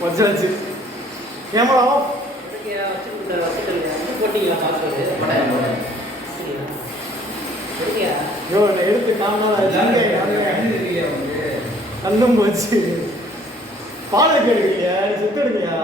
வச்சாச்சு கேமரா எடுத்து கந்தம் போச்சு பாலை கேடுக்கலையா செத்து எடுக்கலையா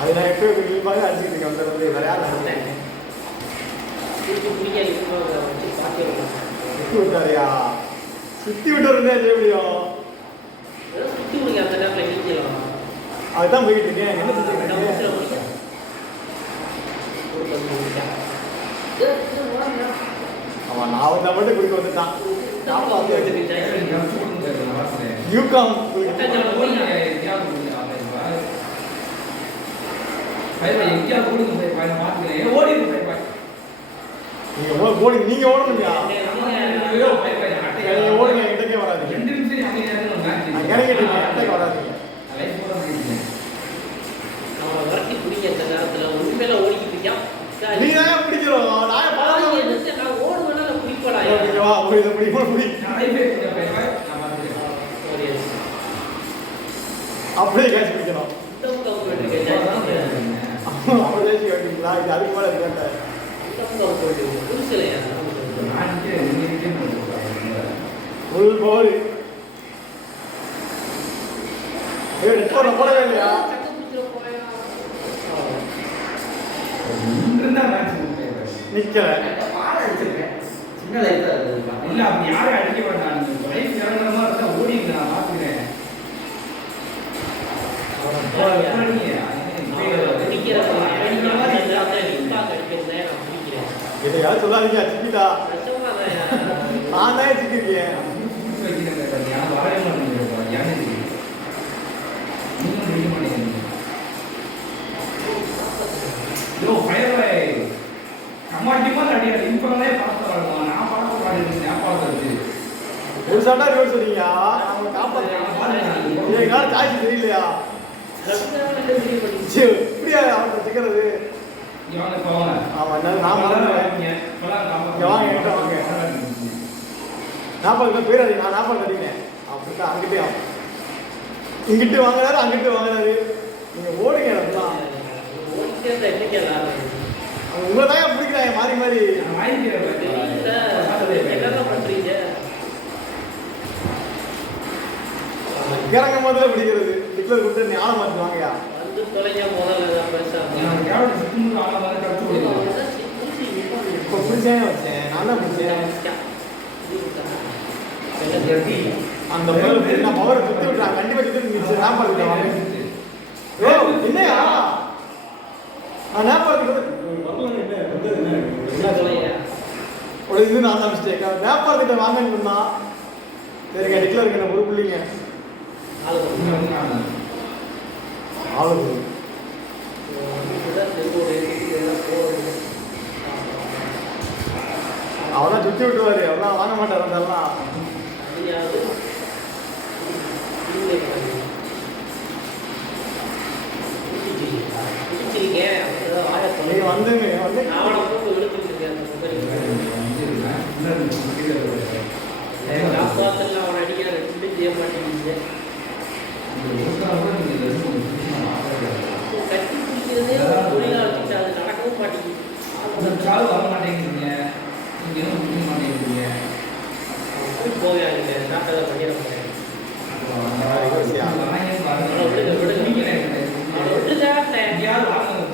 அது நான் எப்போ இயல்பாக அடிச்சுட்டு இருக்கேன் அந்த வந்து வேற யாரும் சுத்தி விட்டாரியா சுத்தி விட்டு செய்ய முடியும் அதுதான் போயிட்டு இருக்கேன் என்ன செஞ்சுருக்கேன் அவன் நான் வந்தா மட்டும் குடிக்க வந்துட்டான் யூகாம் நீங்க ஓடணுங்க ஓடுங்க என்கிட்டே வராது எனக்கு வராது நீங்க தான் பிடிக்கிறோம் அப்படியே கேட்ச் பிடிக்கணும் அதுக்கு மேல கேட்டேன் போடவே இல்லையா நிக்கல சின்ன இல்ல அப்படி யாரும் அடிக்க வேண்டாம் ஓடி நான் பாத்துக்கிறேன் யாரும் சொல்லாதீங்க சிக்கிட்டா நான் தான் சிக்கிருக்கேன் ஒரு சட்டா ரிவர்ஸ் சொன்னீங்க காப்பாற்ற காய்ச்சி தெரியலையா இப்படியா அவன் சிக்கிறது நான் நாற்பது பேர் நான் 40 கட்டினேன் அப்படித்தான் அங்கிட்டே இங்கிட்டு வாங்கினாரு அங்கிட்டு வாங்கினாரு நீங்க ஓடுங்க அப்படிலாம் உங்களை தான் பிடிக்கிறாங்க மாறி மாறி இறங்க முதல்ல பிடிக்கிறது டிக்ளர் கொடுத்து நீ ஆள மாற்றி வாங்கயா இப்போ பிடிச்சேன் வச்சேன் நான் தான் பிடிச்சேன் அந்த நான் பவரை சுத்தி விட்டுறான் கண்டிப்பா சுத்தி நாப்பாடு ஓ என்னையா நான் நாப்பாடு ஒரு இது நான் தான் மிஸ்டேக் நாப்பாடு கிட்ட வாங்கன்னு சொன்னா சரிங்க டிக்ளர் என்ன ஒரு பிள்ளைங்க அவதான் சுத்தி விட்டுவாரு அவதான் வாங்க மாட்டார் அதெல்லாம் வந்துங்க வந்து அவன் அடிக்கிற செய்ய மாட்டேங்குது கட்டி பிடிக்கிறதே தொழிலாக வச்சுட்டு அது நடக்கவும் மாட்டேங்குது வர மாட்டேங்குதுங்க நீங்க முடிய மாட்டேங்குதுங்க போகாதீங்க நாட்டை பண்ணிட மாட்டேன்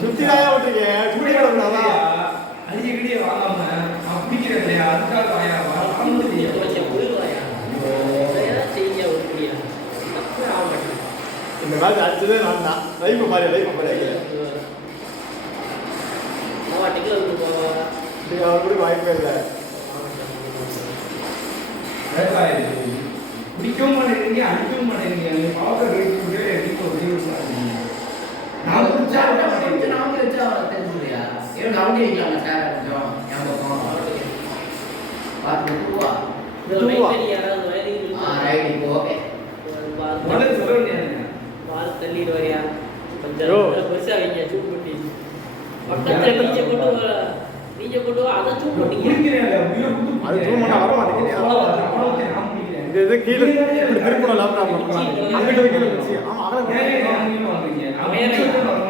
சுத்திராயா விட்டுருங்க அடிக்கடியே வாங்காம நான் பிடிக்கிறேன் இல்லையா அதுக்காக வாயா வாங்க மேட்ச் அடிச்சதே நான் தான். லைஃப் பாரு அவர் கூட வாய்ப்பே இல்லை. பிடிக்கவும் மாட்டேங்கிறீங்க, அடிக்கவும் மாட்டேங்கிறீங்க. நீங்க பவர் ரேட் கூட நான் பிடிச்சா நாம வச்சா தெரிஞ்சுலையா? ஏன் கவுண்டி வைக்கலாமா சார்? கொஞ்சம் ஞாபகம் பார்த்து போவா. ரைட் இப்போ ஓகே. முதல்ல சொல்ல வேண்டியது வால் தள்ளிடு வரியா கொஞ்சம் பெருசா வைங்க சூப் பண்ணி பக்கத்துல நீங்க கொண்டு வா அதை சூப் பண்ணீங்க அது தூ பண்ண வர மாட்டேங்குது. இது கீழே இப்படி திருப்பணும் லேப்டாப் அங்கிட்டு வைக்கணும் வச்சு. ஆமா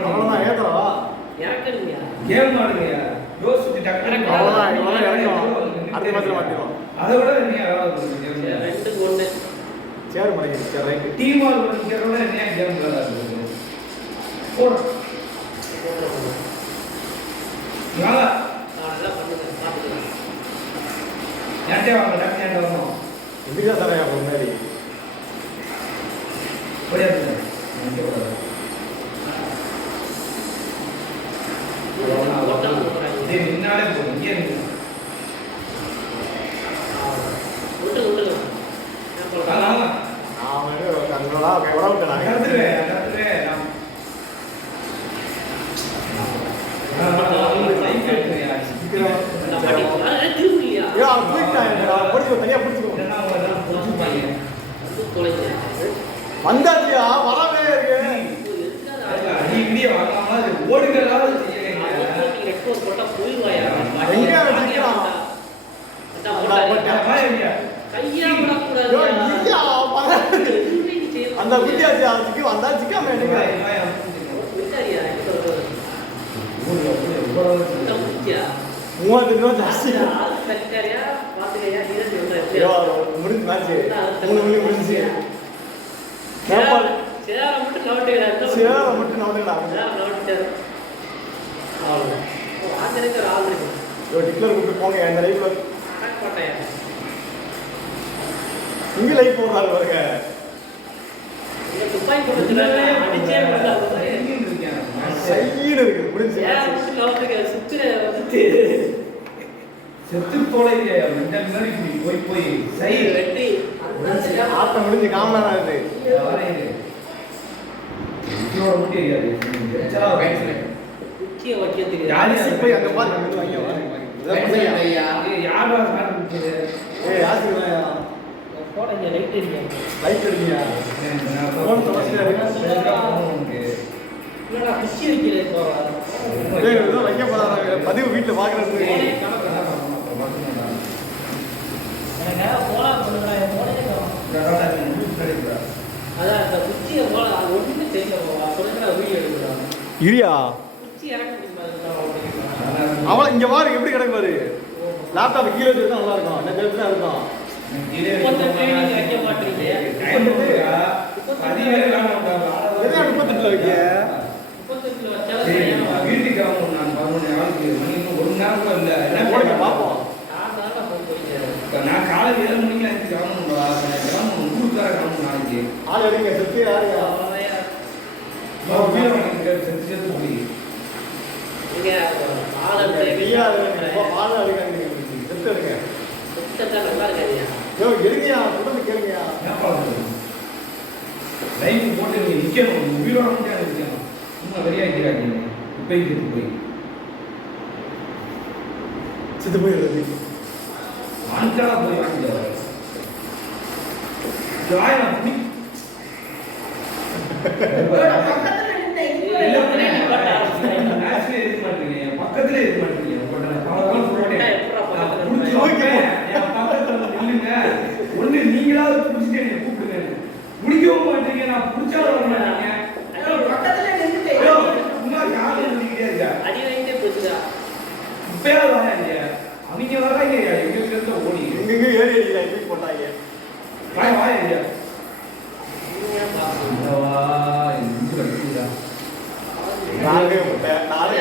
அவ்வளவுதான் ஏத்தவா இறக்குறீங்க கேம் ஆடுங்க. யோசிச்சு டக்குனு அவ்வளவுதான் இவ்வளவு இறக்கும். அடுத்த மேட்ச்ல மாத்திடுவோம். அதை விட நீங்க ரெண்டுக்கு ஒண்ணு சேர் மாட்டேங்குது. சரி ரைட். டீம் ஆல் பண்ணிக்கிறோட என்ன கேம் விளையாடுறது போற யாரா நல்லா பண்ணுங்க பாத்துக்கலாம் யாரே வாங்க டக்குனு வரணும். இதுக்கு தான் தரையா முன்னாடி ஓடியாரு இதே முன்னாலே போகும். இங்கே இருக்கு அவன் கண்ட்ரோலா எவ்வளோ விட்டாங்க. கத்துறேன் தனியா பிடிச்சிக்கோ. வந்தாச்சியா வரவே இருக்கு. அந்த குட்டியாச்சியா வந்தா சிக்காம மூவாயிரத்து ரூபா ஜாஸ்தி முடிஞ்சு மேட்ச் 3 மணி முடிஞ்சு நேபாள் சேர மட்டும் நவட்டுகிறார் சேர மட்டும் நவட்டுகிறாங்க. டிக்ளர் கூப்பிட்டு போங்க. இந்த லைஃப்ல இங்க லைஃப் போடுறாங்க பாருங்க. துப்பாக்கி போட்டு அடிச்சே சைடு இருக்கு முடிஞ்சு சுத்துற வந்து செத்து போலையே மெண்டல் மாதிரி போய் சைடு வெட்டி ஆட்டம் முடிஞ்சு காமனா இருக்கு. குச்சியை வைக்கிறதுக்கு யாரு போய் அங்க பாரு நம்ம வாங்க யாரா சாப்பிட்டு போடுங்க லைட் அடிங்க லைட் அடிங்க. ஃபோன் தொலைச்சிட்டு இல்லடா குச்சி வைக்கல இப்போ ஏதோ வைக்க போறாங்க. பதிவு வீட்டுல பாக்குறது எனக்கு போலா பண்ணுறா அதான் அந்த குச்சியை போல அது ஒன்றுமே தெரியல சொல்லுங்க வீடியோ எடுக்கிறாங்க இரியா குச்சி இறக்க முடியுமா அவன் இங்க பாரு எப்படி கிடக்கு பாரு. லேப்டாப் கீழே வச்சுருந்தா நல்லா இருக்கும். என்ன பேர் தான் இருக்கும். கொஞ்சம் ட்ரைனிங் வைக்க மாட்டீங்க எதுனா 38 வைக்க 38 வச்சாலும் வீட்டுக்கு நான் 11 ஆளுக்கு மணி இன்னும் 1 நேரம் கூட இல்லை. போடுங்க பார்ப்போம். நான் காலையில் 7 மணிக்கு அஞ்சு கிளம்பணுங்களா? கிளம்பணும் ஊருக்கு வேற கிளம்பணும் நாளைக்கு. ஆள் எடுங்க செத்து யாருங்க செத்து போய் பால் எடுங்க செத்து எடுங்க. யோ எடுங்கயா தொடர்ந்து கேளுங்கயா. லைஃப் போட்டு நீங்க நிக்கணும். உயிரோட முடியாது நிக்கணும். சும்மா வெறியா இருக்கிறாங்க. இப்போ செத்து போய் செத்து போயிடுறது. ஆண்களா போய் வாங்கிட்டு ஜாயினா புடி பக்கத்துல இருக்க மாட்டீங்க. ஒண்ணு நீங்களாவது புடிச்சிட்டு என்ன கூப்பிடுங்க. முடிக்கவும் மாட்டீங்க. நான் புடிச்சாலும் வர மாட்டீங்க. அடி வாங்கிட்டே போச்சுதா இப்பயாவது வராங்க. அவங்க வராங்க. எங்க சேர்ந்து ஓடி எங்கெங்க ஏறி அடிக்கல தூக்கி போட்டாங்க. வாய் வாய் ஐயா நானே முட்டை நானே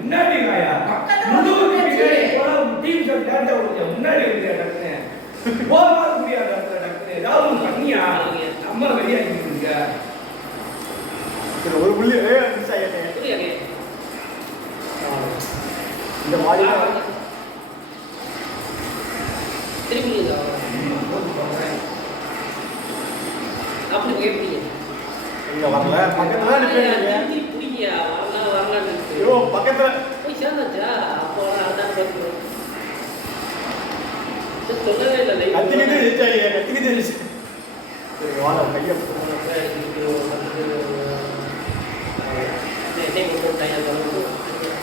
முன்னாடி வாயா முன்னாடி முன்னாடி போக முடியாது. ஏதாவது ஒண்ணு பண்ணியா நம்ம வெளியாகிட்டு இருக்க. சரி, ஒரு புள்ளி மிஸ் ஆகிட்டேன். புரியாங்க. இந்த மாதிரி திரும்பி அப்படி கேட்பீங்க. இங்க வரல, பக்கத்துல நிக்கிறீங்க. புரியா வரலான்னு ஐயோ, பக்கத்துல போய் சேர்ந்தாச்சா? அப்போ அதான் பேசுறோம். சொல்லவே இல்லை. கத்திக்கிட்டு ஜெயிச்சாங்க, கத்திக்கிட்டு ஜெயிச்சு. சரி, வாழ கையை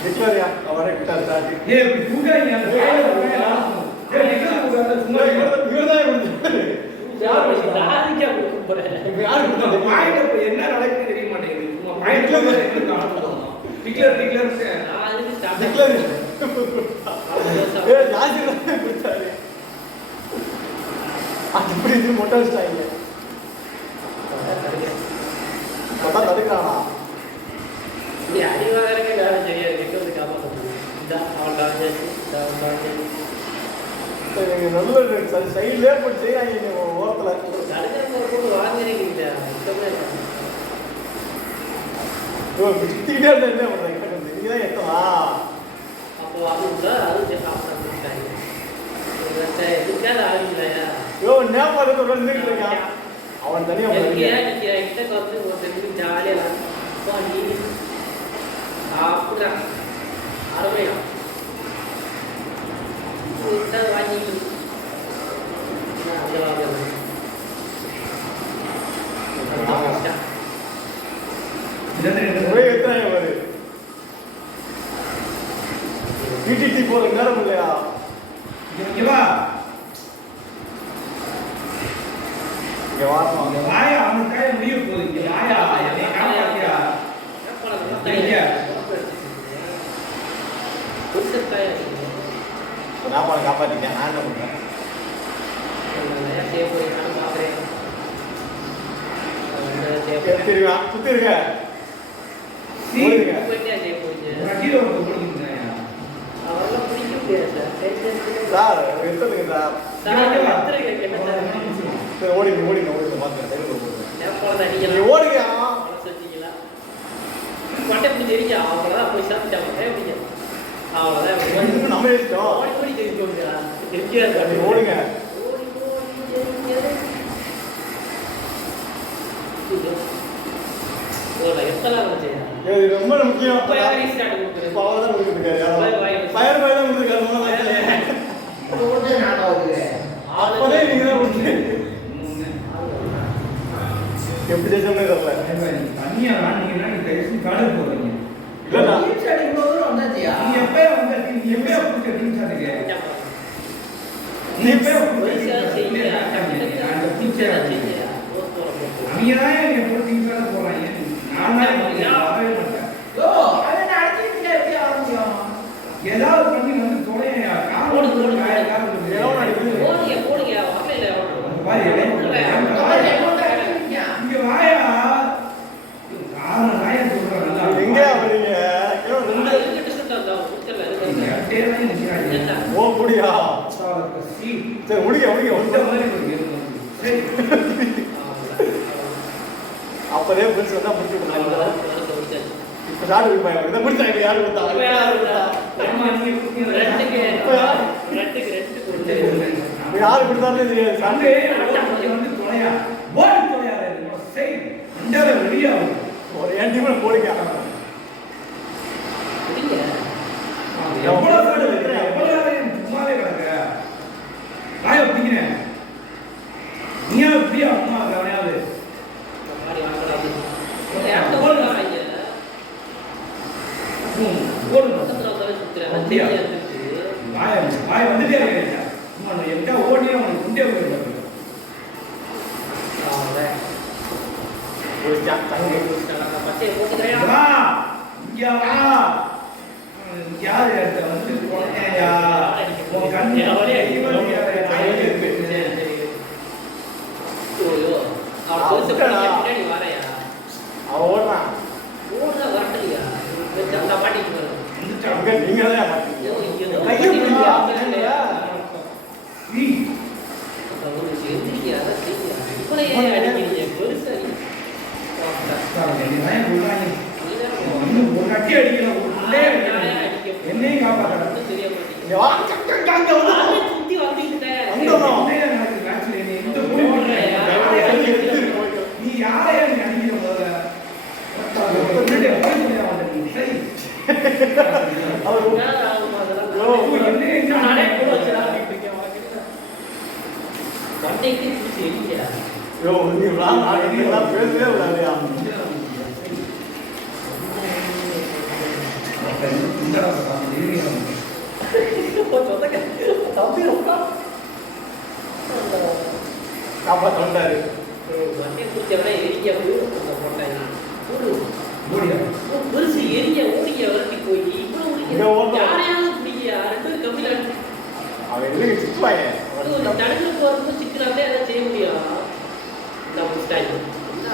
விக்டோரியா அவரே விட்டாரு சார். ஏய் இப்படி தூக்காதீங்க. அந்த கையில போய் லாஸ்ட். ஏய் நிக்கல போறாங்க சும்மா இவர்தான் கொடுத்தாரு. யார் கொடுத்தா? நாளைக்கே கொடுக்க போறேன். இப்ப யார் கொடுத்தா? பாயிண்ட் அப்ப என்ன நடக்குதுன்னு தெரிய மாட்டேங்குது. சும்மா பாயிண்ட்ல என்ன காணுது. டிக்ளேர் நான் அதுக்கு ஸ்டார்ட் டிக்ளேர். ஏய் ஜாஸ்தி தான் கொடுத்தாரு. அப்படி இது மொட்டை வச்சிட்டாங்க. அதான் தடுக்கிறானா? இப்படி அடிவாகிறக்கே வேலை தெரியாது. கெட்டது காப்பாற்ற முடியும். இதான் அவன் டான்ஸ் நல்ல சைட்லேயே போட்டு செய்யறாங்க ஓரத்துல. தடுக்கிற போட்டு வாங்குறீங்க. சுத்திக்கிட்டே இருந்தா என்ன பண்றாங்க? நீங்க தான் எத்தமா அப்போ அது சாப்பிட்டாங்க. எதுக்காக ஆரம்பிக்கலையா? யோ நேபாளத்தை தொடர்ந்து இருக்கான். அவன் தனியா கிட்ட வந்து ஒருத்தருக்கு ஜாலியா அப்படிதான் அருமையா வாங்கிட்டு ஒரே எத்தனை வருது டிடிடி போற நேரம் இல்லையா? இங்க வா. இங்க வாமா. இங்க வாயா. அவன் கைய முடிய போகுது. இங்க வாயா. என்னை காப்பாத்தியா. நான் போன காப்பாத்திட்டேன். நான் என்ன பண்றேன்? தெரியுமா? சுத்தி இருக்க நீ ஓடுங்க. கீழ வந்து போடுங்க. அவரெல்லாம் பிடிக்க முடியாது சார் எடுத்துங்க சார். சார். சரி ஓடிங்க ஓடிங்க ஓடிங்க மாத்திரம் நீங்க நீங்க ஓடுங்க. கொட்டை தெரிஞ்சா அவ்வளோதான் போய் சாப்பிட்டாங்க. எப்படிங்க அவ்வளோதான் நம்ம இஷ்டம். ஓடி ஓடி தெரிஞ்சு நீங்க ஓடுங்க. ஓடி ஓடி எப்பெல்லாம் வந்துச்சு? இது ரொம்ப முக்கியம். அப்போ யாரும் ஸ்டார்ட் கொடுக்குறது? பவர் தான் கொடுத்துருக்காரு. ஃபயர் பாய் தான் கொடுத்துருக்காரு. அப்போதே நீங்க தான் கொடுத்து எப்படி ஜெயிச்சோம்னே தெரியல. தனியா வாங்கினீங்கன்னா நீ கைசி கடல் போறீங்க. இல்லடா நீ எப்பயே வந்த நீ எப்பயே புடிச்ச டீம் சாட்டுங்க. நீ எப்பயே புடிச்ச அந்த புடிச்ச நீங்க தான் நீ போற டீம் சாட்ட போறாங்க. நான் தான் வரவே மாட்டேன். ஏதாவது பண்ணி வந்து தொலையா காரோடு இங்க வாயா. காரணம் நாயா சொல்றேன். எங்க வரீங்க? ஓ முடியா? சரி முடிங்க முடிங்க. அப்பதே பிரிச்சு வந்தா முடிச்சு விடுறாங்க. இப்ப யாரு இருப்பாங்க? இதை முடிச்சாங்க. யாரு கொடுத்தாங்க? யாரு கொடுத்தாருன்னு தெரியாது. சண்டே வந்து தொலையா போல் தொலையா சரி அண்டால வெளியா ஒரு என் டீம்ல போடுங்க. எவ்வளவு சும்மாவே கிடக்க வாய பிடிக்கிறேன். நீயா எப்படியா அம்மா கவனியாவது வாய வந்துட்டே இருக்கேன். எங்க ஓடியா உனக்கு குண்டே போயிருக்க. வா இங்க வா. யாரு இடத்த வந்து போனேயா உன் கண்ணு அவன் ஓடுறான். அங்க நீங்க தான் மாட்டீங்க. கையை பிடிங்க. இவ்வளவு ஏன் அடிக்கிறீங்க? பெருசா அடிக்கிறீங்க. இன்னும் ஒரு அடி அடிக்கல, ஒரு புள்ளைய அடிக்கல. என்னையும் காப்பாற்ற ஒண்ணும் தெரிய மாட்டேங்குது. இங்க வா, அங்க வா. ஆளே சுத்தி வந்துக்கிட்டேன். வந்தோம். மேட்ச்ல நீ எந்த போடுறியா? நீ யாரையா நீ அடிக்கிற முதல்ல சரி அவர் என்னடா ஆகும் அதெல்லாம்? நானே கூட வச்சுடா அப்படின்ட்டு இருக்கேன். உனக்கு என்ன? மண்டைக்கு பிடிச்சி எரியா? யோ நீ ராம் ஆடுறதுலாம் பேசவே விடாதயா. தம்பி ரொம்ப காப்பாத்த வந்தாரு. மண்டை பிடிச்சி எல்லாம் எரியா போட்டாங்க. ஓடியா பெருசு எரியா ஓடியா வரட்டி போய் இவ்வளவு இங்க ஓடுறா. யாரையாவது பிடிக்கியா? ரெண்டு பேரும் கம்மியில அவன் எதுக்கு சிச்சுவாங்க? தடுக்க போறதுக்கும் சிக்கிறாங்களே அதை செய்ய முடியும். இந்த முடிச்சிட்டாங்க.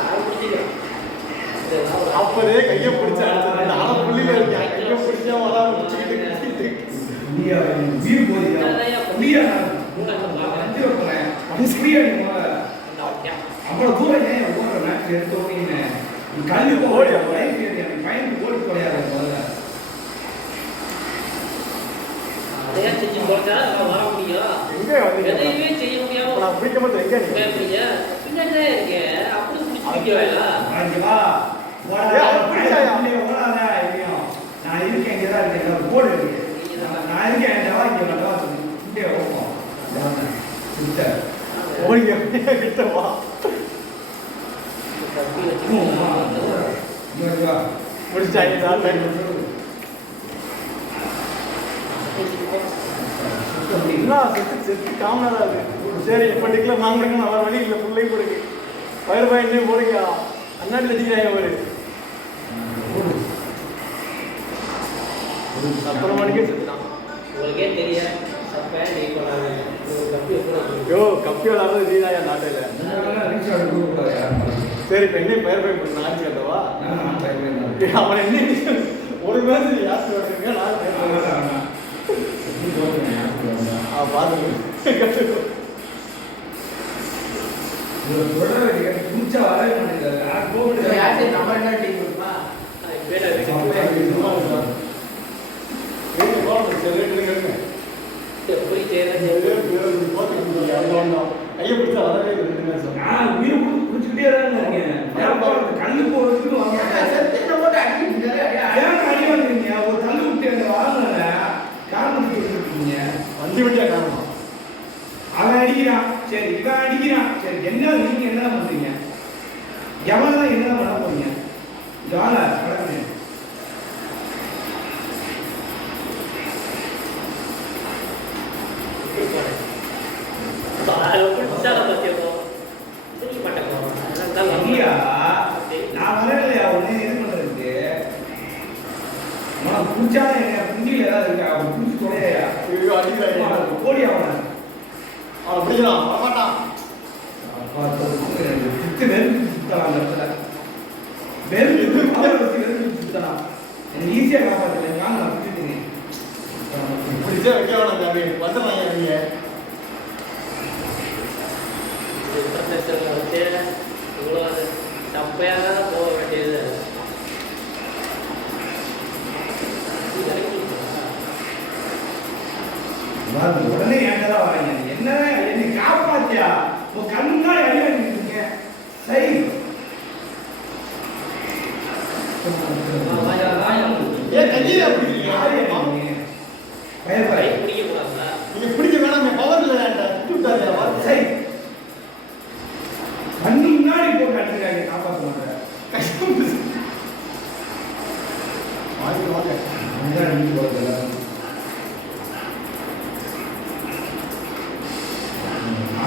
ஆரம்பிச்சுக்கலாம். அப்பதே கையை பிடிச்சு அடிச்சது. நானும் புள்ளியில இருக்கேன். கையை பிடிச்சா வர முடிச்சுக்கிட்டு நீயா வீர் போறியா நீயா அஞ்சு போறேன் ஃப்ரீயா நீ அவ்வளவு தூரம் ஏன் ஓடுற மேட்ச் எடுத்து ஓடினே நீ கல்லு ஓடியா பயன் ஓடி போறியா முதல்ல அதையா செஞ்சு போட்டா வர முடியும். எங்க வந்து எதையுமே செய்ய முடியாம நான் பிடிக்க மாட்டேன். எங்க நீ பின்னாடி தான் இருக்கேன். அப்படி பிடிச்சிருக்கா? வாங்கி வா ஓடாத எப்படியும் நான் இருக்கேன் இங்கதான் இருக்கேன் போர்டு இருக்கு நான் இருக்கேன் இங்கே ஓப்போம் ஓடிங்க கிட்ட வா. முடிச்சாங்க சார். என்ன செத்து செத்து காமனாதான் இருக்கு. சரி இப்படிக்கல வாங்கினங்க அவர் வழி இல்லை. பிள்ளை கொடுக்கு வயிறு பயன் போடுங்க. அண்ணாடி வச்சுக்கிறாங்க அவரு. 10 மணிக்கே செத்துட்டான். உங்களுக்கே தெரியும். அப்ப நீ போனாங்க ஒரு கப்பி கூட யோ கப்பி விளாடுறது நீதாயா நாட்டில். சரி இப்போ என்ன பெயர் பயன் ஆட்சி கட்டவா? அவன் என்ன ஒரு மேட்ச் யாசி வருங்க. நான் பார்த்து கற்றுக்கோ. எப்படி செய்யறது? கையை பிடிச்சா வரவே கண்ணு போறதுக்கு ஒரு தள்ளு விட்டு அந்த வாங்க காரணம் இருக்கீங்க வண்டி வண்டியா காரணமா? அவன் அடிக்கிறான் சரி இவன் அடிக்கிறான் சரி என்ன நீங்க என்ன பண்றீங்க எவன்தான் என்ன பண்ண போறீங்க ஜாலா கடமை ஐயா நான் வரலையா உடனே இது பண்றதுக்கு உனக்கு பிடிச்சாலும் என்ன புண்டியில் ஏதாவது இருக்கா அவன் பிடிச்சி தொலையா அடிக்கிறாங்க. ஓடி அவனை அவனை பிடிக்கலாம் வரமாட்டான். சுத்து வெறுப்பு சுத்தலாம் அந்த இடத்துல வெறுப்பு சுத்தலாம் எனக்கு ஈஸியாக காப்பாற்றுறேன் வாங்க நான் பிடிச்சிருக்கேன் பிடிச்சா வைக்க வேணாம் சாமி. வந்துடுறாங்க நீங்க. இவ்வளவு தப்பையாக போக வேண்டியது. உடனே என்கிட்ட தான் வராங்க என்ன என்னை காப்பாத்தியா உன் கண்ணா அழிவாங்க சரி ஏன் கையில பிடிக்கிறீங்க? பயப்பட பிடிக்க கூடாதுங்களா? நீங்க பிடிக்க வேணாம். பவர் இல்லை சுட்டு விட்டாரு. சரி கண்ணு முன்னாடி போட்டு அடிக்கிறாங்க காப்பாற்ற மாட்டேன் கஷ்டம். வாங்க வாங்க.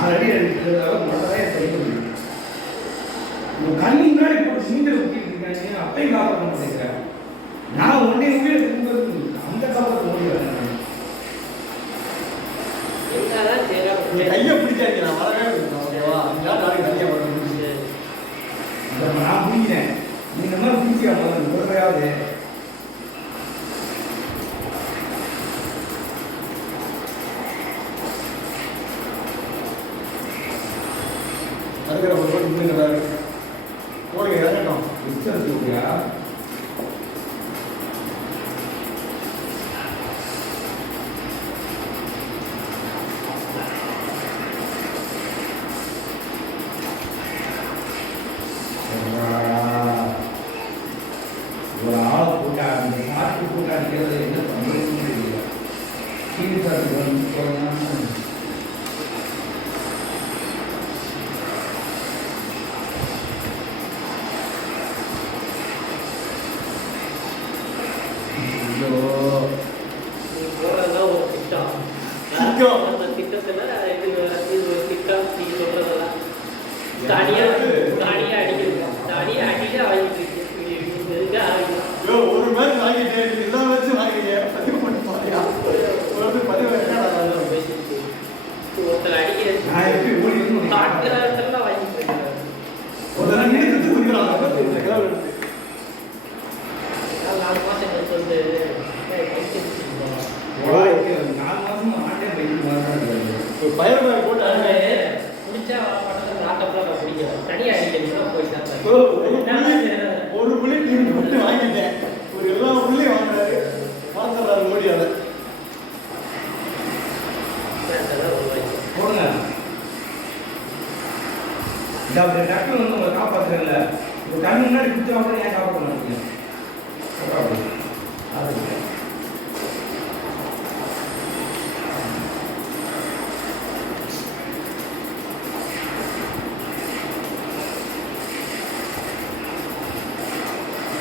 ஆல்ரெடி கண்ணு முன்னாடி போட்டு சீண்டை ஊட்டிட்டு இருக்காங்க அப்பையும் காப்பாற்ற மாட்டேங்கிறேன் நான் உடனே உயிரை அந்த காப்பாற்ற முடியாது என்னதான் செய்யறாங்க? நீங்க கையை பிடிக்காதீங்க. நான் வரவே இருக்கேன். ஓகேவா? நாளைக்கு கையை வரணும். நான் பிடிக்கிறேன் நீ இந்த மாதிரி பிடிச்சியா முதல்ல ஒருவையாவது அதுக்கிற ஒரு போட்டு நின்றுக்கிறாரு போடுங்க இறங்கட்டும் மிச்சம் சொல்றியா ஒரு ஆள் கூட்டாடி மாட்டு கூட்டாடிக்கிறது என்ன பண்ணுறதுன்னு தெரியல டிவி பார்த்து போகணும் நீ போறதெல்லாம் ஒரு திட்டம். திட்டம். அந்த திட்டத்துல இது ஒரு திட்டம் நீ சொல்றதெல்லாம் தனியா அடிக்க வாங்கிட்டு யோ ஒரு மேட்ச் வாங்கிட்டேன் எல்லா மேட்சும் வாங்கிங்க பதிவு பண்ணி பாருயா ஒரு பதிவு ஒருத்தர் அடிக்க நான் எப்படி ஓடி தாக்குறதெல்லாம் வாங்கிட்டு இருக்காரு. ஒரு நாள் எடுத்து வந்துடுறாங்க 4 மாசம் கழிச்சு வந்து நாலு மாசம் ஆண்டே போயிட்டு ஒரு பயர் பேக் போட்டு அதனால முடிச்சா படத்துல ராக்கப்லாம் நான் பிடிக்கிறேன். தனியா அடிக்கணும் போய் சாப்பிட்டேன். ஒரு புள்ளி டீம் மட்டும் வாங்கிட்டேன் ஒரு எல்லா புள்ளையும் வாங்குறாரு பார்த்துறாரு மோடி அதை போடுங்க இந்த டக்கு வந்து உங்களை காப்பாற்றுறேன்ல ஒரு கண்ணு முன்னாடி குடிச்சா அப்புறம் ஏன் காப்பாற்ற மாட்டீங்க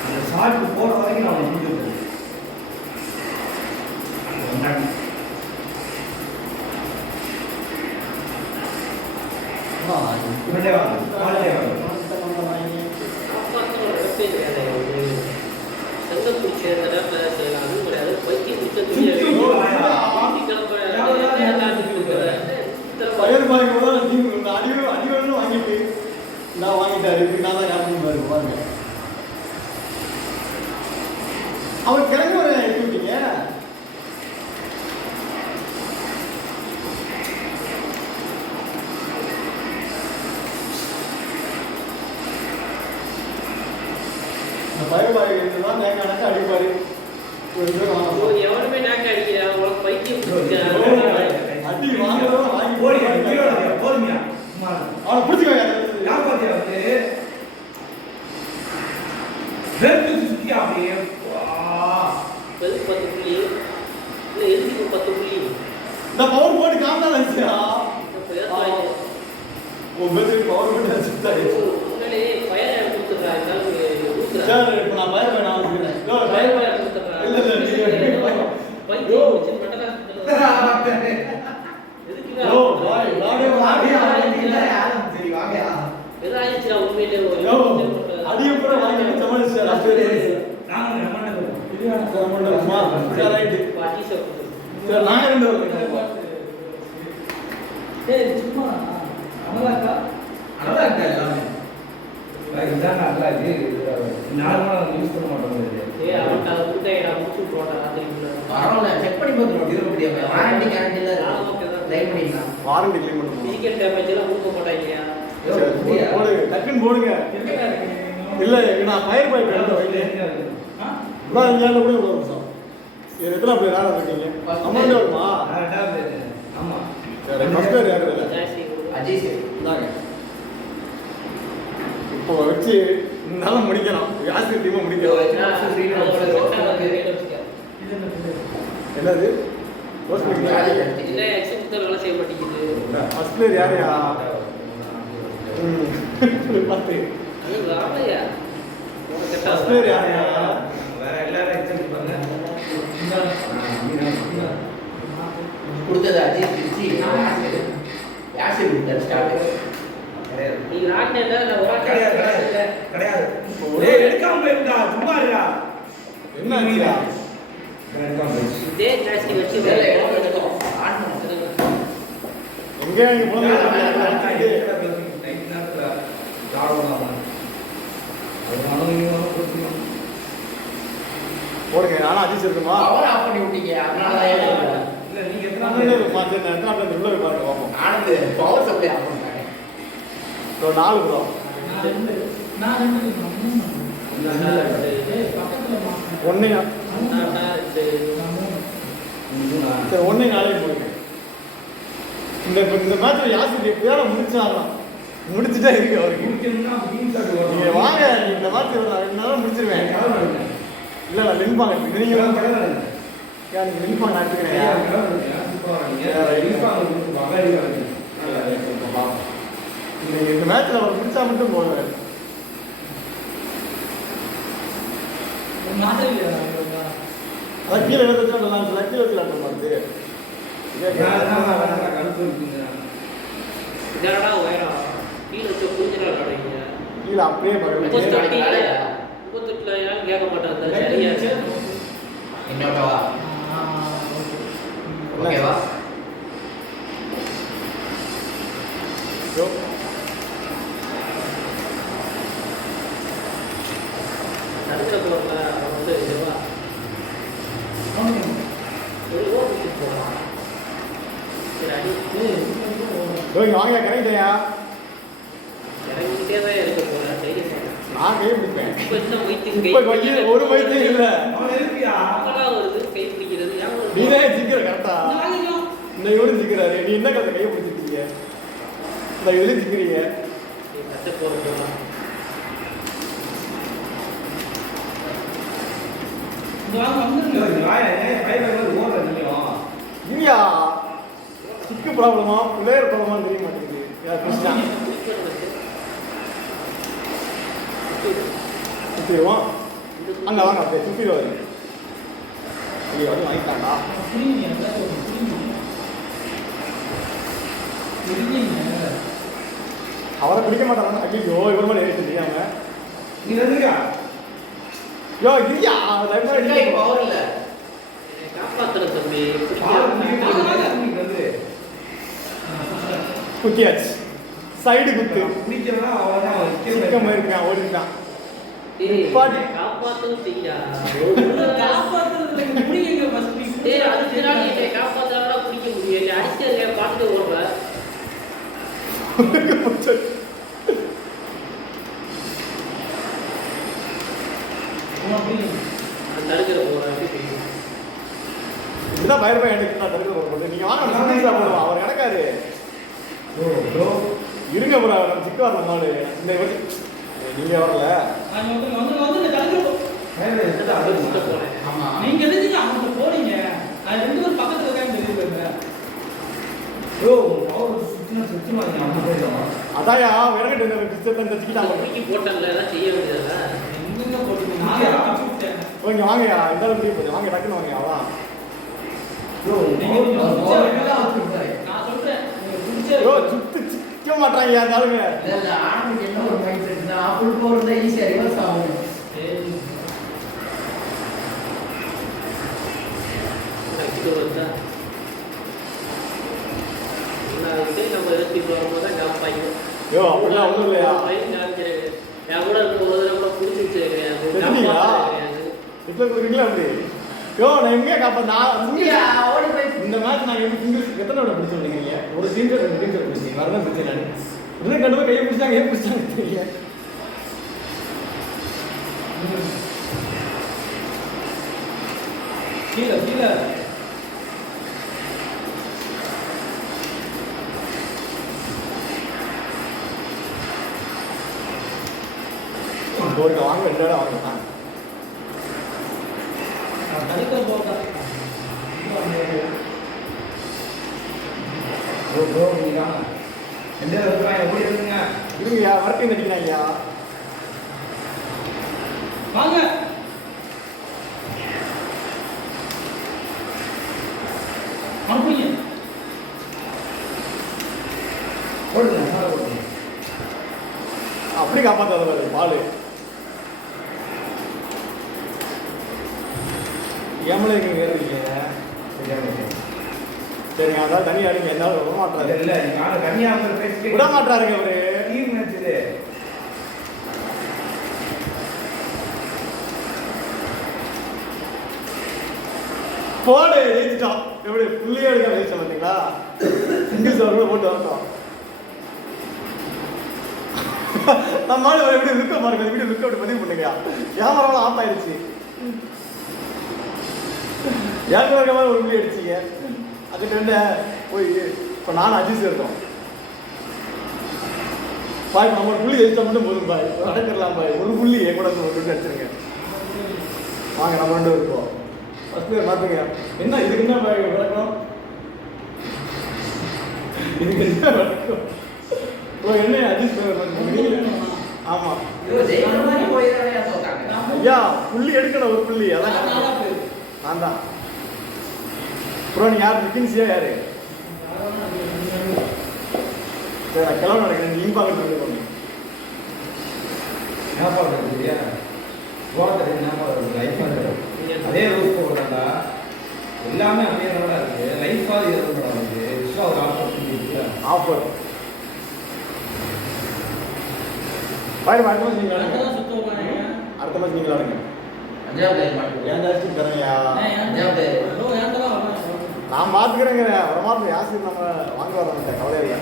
அந்த சாப்பிட்டு போற வரைக்கும் நான் முடிஞ்சிருக்கேன் உடனே வாங்க காலையிலே வாங்க செங்கப்பூச்சி செய்யலாம் அதுவும் கிடையாது. பைக்கி பயர் பேக் கூட அடிவரும் வாங்கிட்டு நான் வாங்கிட்டாரு இப்படி நான் தான் யாரும் பாருங்க அவர் கிளம்பி வர எடுத்து விட்டீங்க பயர் பேக் தான் தேங்காய் கணக்கு அடிப்பாரு ஒரு பேர் வாங்க எவனுமே நாக்க அடிக்கிறான். உனக்கு பைத்தியம் அடி வாங்குறவங்க வாங்கி போடுங்க போதுமையா அவனை பிடிச்சிக்கோங்க யாப்பாத்தியா வந்து வெறுத்து சுத்தி அப்படியே 10 புள்ளி இல்லை எதுக்கு 10 புள்ளி இந்த பவர் போட்டு காமினா நினைச்சியா முன்னாடி உன் பேருக்கு பவர் போட்டு சுத்தாரு பயர் கொடுத்துட்றாங்க சார் இப்போ நான் பயர் பேக் நான் வச்சுக்கிறேன் பரவாயில்ல செக் பண்ணி பார்த்துருவோம் இருபடி வாரண்டி கேரண்டியில் லைவ் பண்ணிக்கலாம் வாரண்டி கிளைம் பண்ணுவோம் பிசிக்கல் டேமேஜ் எல்லாம் கொடுக்க மாட்டாங்க. போடு டக்குன்னு போடுங்க இல்ல நான் ஃபயர் பைப் எடுத்து வைக்கிறேன் நான் இங்கே கூட ஒரு நிமிஷம் இது எத்தனை பேர் யாரும் இருக்கீங்க அமௌண்ட் வருமா ஆமா சரி ஃபர்ஸ்ட் பேர் யாரு அஜய் சார் இந்தாங்க இப்போ வச்சு நல்லா முடிக்கணும் ஆசிரியர் டீமை முடிக்கணும் என்னது போஸ்ட் இல்லை எக்ஸிபிட்டர் வேலை செய்ய மாட்டேங்குது. ஃபர்ஸ்ட் பிளேயர் யாரையா பார்த்து அது வேலையா ஃபர்ஸ்ட் பிளேயர் யாரையா வேற எல்லாரும் எக்ஸாம்பிள் பண்ணல கொடுத்தது அஜய் திருச்சி யாசி கொடுத்தாரு ஸ்டார்ட் நீ நாட்டில் கிடையாது கிடையாது ஏய் எடுக்காம போயிருந்தா சும்மா இருடா என்ன ஆச்சுயா எடுக்காம போயிடுச்சு இதே ஜாஸ்தி வச்சு வேலை இடம் எடுத்தோம் ஆடணும் எங்கே நீங்க போனீங்க போடுங்க நானும் அஜித் இருக்குமா பவர் ஆஃப் பண்ணி விட்டீங்க அதனால தான் இல்ல நீங்க எத்தனை உள்ள போய் பாருங்க பார்ப்போம் ஆனது பவர் சப்ளை ஆஃப் பண்ணிட்டாங்க ஒரு 4 ப்ரோ. நான் ரெண்டு பக்கத்தில் ஒன்றையா சரி 1-4 போடுங்க. இந்த மேட்ச் யாசிக்கு எப்படியாவது முடிச்சாகலாம். முடிச்சுட்டே இருக்கு அவருக்கு. நீங்கள் வாங்க, நீ இந்த மேட்ச் 2 நாள் முடிச்சிருவேன். இல்லை நான் லின்பாங்க நீங்கள் நீங்கள் லின்பாங்க நான் எடுத்துக்கிறேன். இந்த மேட்ச்சில் அவர் முடிச்சா மட்டும் போடுவேன். அதான் கீழே வச்சு நல்லா கீழே வச்சு விளாட்ற மாதிரி இதனடா உயரம் கீழே வச்சு புரிஞ்சுடா கிடைங்க. கீழே அப்படியே முப்பத்தெட்டுல யாரும் கேட்க மாட்டாங்க. சரியா இன்னொருவா ஓகேவா? நடக்கிற போகிறத அவன் வந்து இதுவா ஒரு ஓட்டு போகலாம். சரி அடி இங்கே வாங்க கரெக்டையா இறங்கிட்டே தான் இருக்க போகிறேன். சரி நான் கை பிடிப்பேன். இப்போ இன்னும் இப்போ கொஞ்சம் ஒரு வயிற்று இல்லை அவங்களாம் வருது கை பிடிக்கிறது. நீதான் சிக்கிற கரெக்டா இந்த இவரும் சிக்கிறாரு. நீ என்ன கதை கையை பிடிச்சிருக்கீங்க? இந்த இதுலேயும் சிக்கிறீங்க. கட்ட போகிறோம். இல்லையா சிக்கு ப்ராப்ளமா பிளேயர் ப்ராப்ளமா தெரிய மாட்டேங்குது. யார் கிருஷ்ணா சுற்றிடுவோம். அங்கே வாங்க அப்படியே சுற்றிடுவாரு. ஐயோ வந்து வாங்கிட்டாண்டா. அவரை பிடிக்க மாட்டாங்க. ஐயோ இவர் மேலே ஏறிட்டு தெரியாம யோ இல்லையா பவர் இல்லை. காப்பாற்றுற தம்பி குத்தியாச்சு. சைடு குத்து சிக்கம் இருக்கான் ஓடிட்டான். காப்பாற்றவும் செய்யா காப்பாற்றுறது முடியுங்க ஃபர்ஸ்ட். அடுத்த நாள் என்னை காப்பாற்றுறா பிடிக்க முடியும். அடிச்சு பார்த்துட்டு ஓடுற தடுக்கிற போகிறேன். இதுதான் பயர் பையன் எனக்கு நான் தடுக்க போகிறேன். நீங்கள் வாங்க சந்தேஷா போடுவோம். அவர் கிடக்காரு. இருங்க ப்ரோ நம்ம சிக்க வரல நாள் இந்த நீங்கள் வரல. நீங்க எதுக்கு அவங்க போறீங்க? அது 2 பேரும் பக்கத்துல இருக்காங்க தெரியுதுங்க. அதாயா விறகட்டு கிறிஸ்தன் தச்சுக்கிட்டாங்க. தூக்கி போட்டல எல்லாம் செய்ய வேண்டியதில்ல. எங்க போட்டீங்க? ஓகே வாங்கயா இந்த அளவுக்கு போகுது. வாங்க டக்குன்னு வாங்க அதான். நான் சொல்றேன் யோ சுத்து சிக்க மாட்டாங்க அந்த ஆளுங்க. இல்ல ஆரம்பிக்கு என்ன ஒரு மைண்ட் செட்னா ஃபுல் பவர் தான் ஈஸியா ரிவர்ஸ் ஆகும். நம்ம எழுத்தி போகும்போது தான் காப்பாங்க. யோ அப்படிலாம் ஒன்றும் இல்லையா? என் கூட இருக்கும்போது கூட பிடிச்சி வச்சிருக்கேன். இப்போ கொடுக்குறீங்களா அப்படி? யோ நான் எங்கே காப்பா ஓடி போய் இந்த மேட்ச் நான் எப்படி சிங்கிள்ஸ் எத்தனை விட பிடிச்சி வந்தீங்க? ஒரு டீம் 2 டீம் பிடிச்சிங்க. வரதான் பிடிச்சி நான் இன்னும் கண்டிப்பாக கையை பிடிச்சாங்க. ஏன் பிடிச்சாங்க தெரியல. கீழே கீழே போட்டு வாங்க 2 இடம் வாங்க. தடுக்க போக இருங்கய்யா வரைக்கும் நடிக்கிறாங்கய்யா. வாங்க அனுப்புங்க. அப்படி காப்பாற்றாத பாலு ஏமலை இங்கே இருக்கீங்க. சரிங்க அதான் தனி ஆடுங்க. என்னால விட மாட்டாரு. விட மாட்டாருங்க அவரு. போடு ஜெயிச்சிட்டோம். எப்படி புள்ளியே எடுக்க ஜெயிச்சோம் பார்த்தீங்களா? சிங்கிள்ஸ் அவர்கள் போட்டு வரட்டும். நம்ம எப்படி லுக்க பாருங்க, வீடியோ லுக்க அப்படி பதிவு பண்ணுங்க. கேமராவில் ஆஃப் ஆயிடுச்சு. ஏற்கனவே மாதிரி ஒரு புள்ளி அடிச்சிங்க. அதுக்கு போய் இப்போ நானும் அஜிஸ் இருக்கோம் பாய். நம்ம ஒரு புள்ளி அடிச்சா மட்டும் போதும் பாய், நடக்கலாம் பாய். ஒரு புள்ளி என் கூட ஒரு புள்ளி அடிச்சிருங்க. வாங்க நம்ம 2 இருக்கோம். ஃபர்ஸ்ட் பேர் பார்த்துங்க. என்ன இதுக்கு என்ன பாய் விளக்கம்? இதுக்கு என்ன விளக்கம்? என்ன அஜிஸ் ஆமா ஐயா புள்ளி எடுக்கணும், ஒரு புள்ளி. அதான் நான் தான் ப்ரோ. நீ யார் மிக்கின்சியா யாரு? சரி நான் கிளம்ப நடக்கிறேன். லிங்க் பார்க்க சொல்லி அதே ரூஸ் போடுறாண்டா, எல்லாமே அப்படியே நல்லா இருக்கு. லைஃபாக இருக்கு. ஆஃபர் பாய். அடுத்த மாதம் நீங்கள் விளாடுங்க. அடுத்த மாதம் நீங்கள் விளாடுங்க. ஏன் ஜாஸ்தி தரேங்கய்யா? நான் பார்த்துக்கிறேங்க. ஒரு மாதம் யாசி நம்ம வாங்க வர மாட்டேன், கவலையே இல்லை.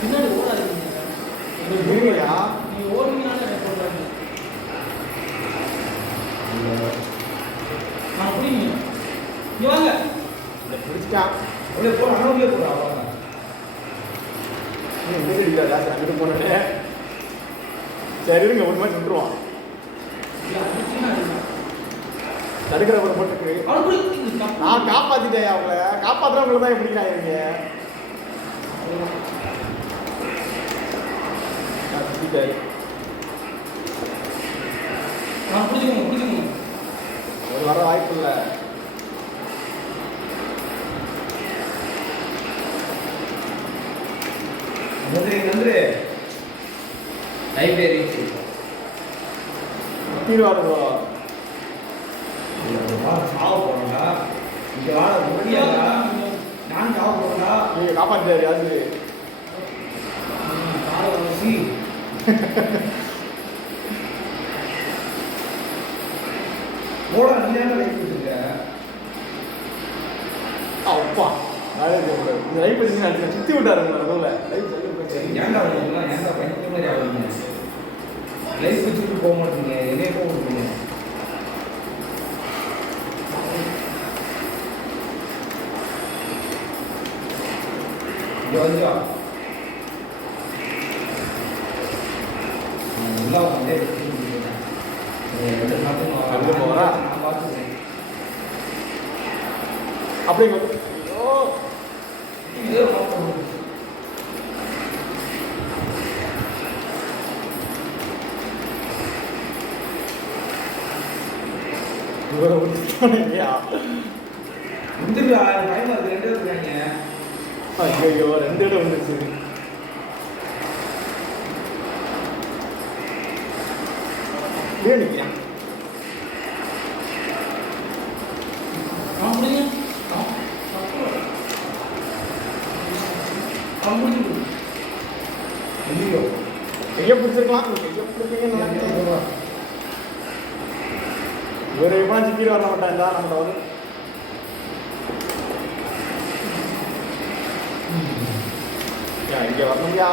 பின்னாடி ஓடாதீங்க. நீ ஓடுனீங்கனாலே எனக்கு சொல்றாங்க. நான் புரியுங்க. நீ வாங்க. பிடிச்சிட்டான். உள்ளே போ, ஆனால் உள்ளே போடா. அங்கிட்டு போனேன். சரி இருங்க, ஒரு மாதிரி விட்டுருவான். தடுக்கிற ஒரு போட்டுருக்கு. நான் காப்பாத்திட்டேன். அவங்கள காப்பாத்துறவங்களை தான் எப்படிங்கிறாங்க இவங்க. ஒரு வர வாய்ப்பு இல்லை. நன்றி. லைப்ரரி சாவ போறா. இங்க வாழ முடியாதா? நான் சாவ போறா. நீங்க காப்பாற்றாரு அது போட நீங்க லைஃப் வச்சிருக்க. அப்பா இந்த லைஃப் வச்சு சுத்தி விட்டாருங்க. லைஃப் ஏன்டா படிக்கிற மாதிரி ஆகுங்க. லைஃப் வச்சுட்டு போக மாட்டீங்க, என்னைய போக மாட்டீங்க. நல்லா வந்து 2 மாதம் நான் பார்த்துக்கிறேன். அப்படிங்க. ஐயோ 2 இடம் வந்துருச்சு. நினைக்கிறேன் கையை பிடிச்சிருக்கலாம். இவர் எப்படின்னா சிக்கிட்டு வர மாட்டாங்க. நம்ம வந்து இங்கே வரணுங்கயா.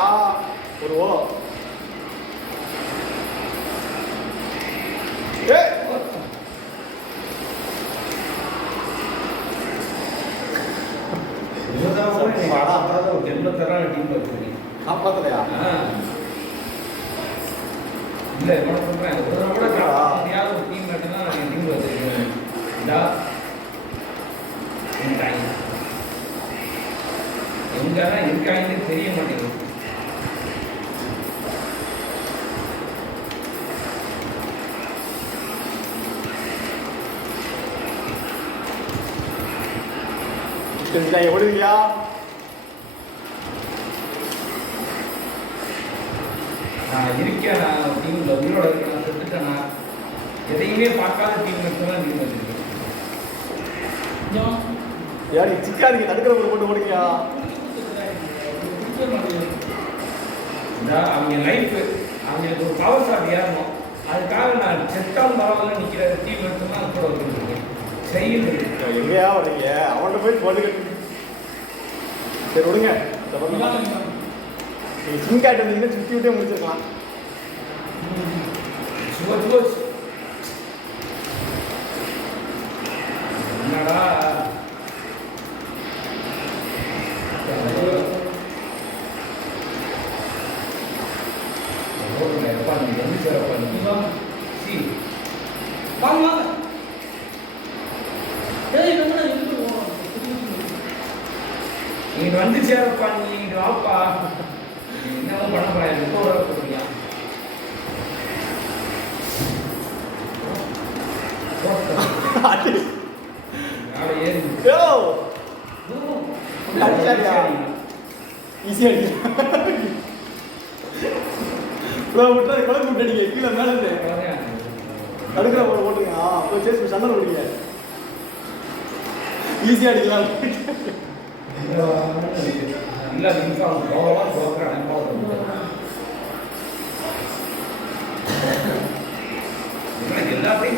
ஒரு ஓ காப்பாத்தலையா? இல்ல என்ன சொல்றேன், ஒரு டீம் மட்டும்தான் நான் டீம் வச்சிருக்கேன். எங்கதான் இருக்காங்கன்னு தெரிய மாட்டேங்குது. எவ்வளவுயா நான் இருக்கேன். நான் டீம்ல உயிரோட இருக்கேன், செத்துட்டேன். எதையுமே பார்க்காத டீம் மட்டும்தான் டீம் வச்சிருக்கேன். யாரு சிக்காதீங்க, தடுக்கிற ஒரு போட்டு ஓடுங்கயா. அவங்க லைஃப் அவங்களுக்கு ஒரு பவர் ஷாட் ஏறணும். அதுக்காக நான் செத்தாலும் பரவாயில்ல நிற்கிற டீம் எடுத்தோம்னா கூட வந்துருக்கேன் செய்யுது. எங்கேயா வரீங்க? அவன்கிட்ட போய் போட்டு கட்டு. சரி விடுங்க. நீங்கள் சிம் கார்டு வந்தீங்கன்னா சுற்றி விட்டே முடிச்சிருக்கலாம். என்னடா நீ வந்து சேரப்பா, நீ வாப்பா, என்னவும் பண்ண போறாரு போறியா? ஈஸியாக அடிக்க விட்டு குழம்பு விட்டு அடிக்க கீழே மேலே தடுக்கிற போல போட்டுங்க. போய் சேஸ் சண்டை விடுங்க. ஈஸியாக அடிக்கலாம். இல்லை எல்லாத்தையும்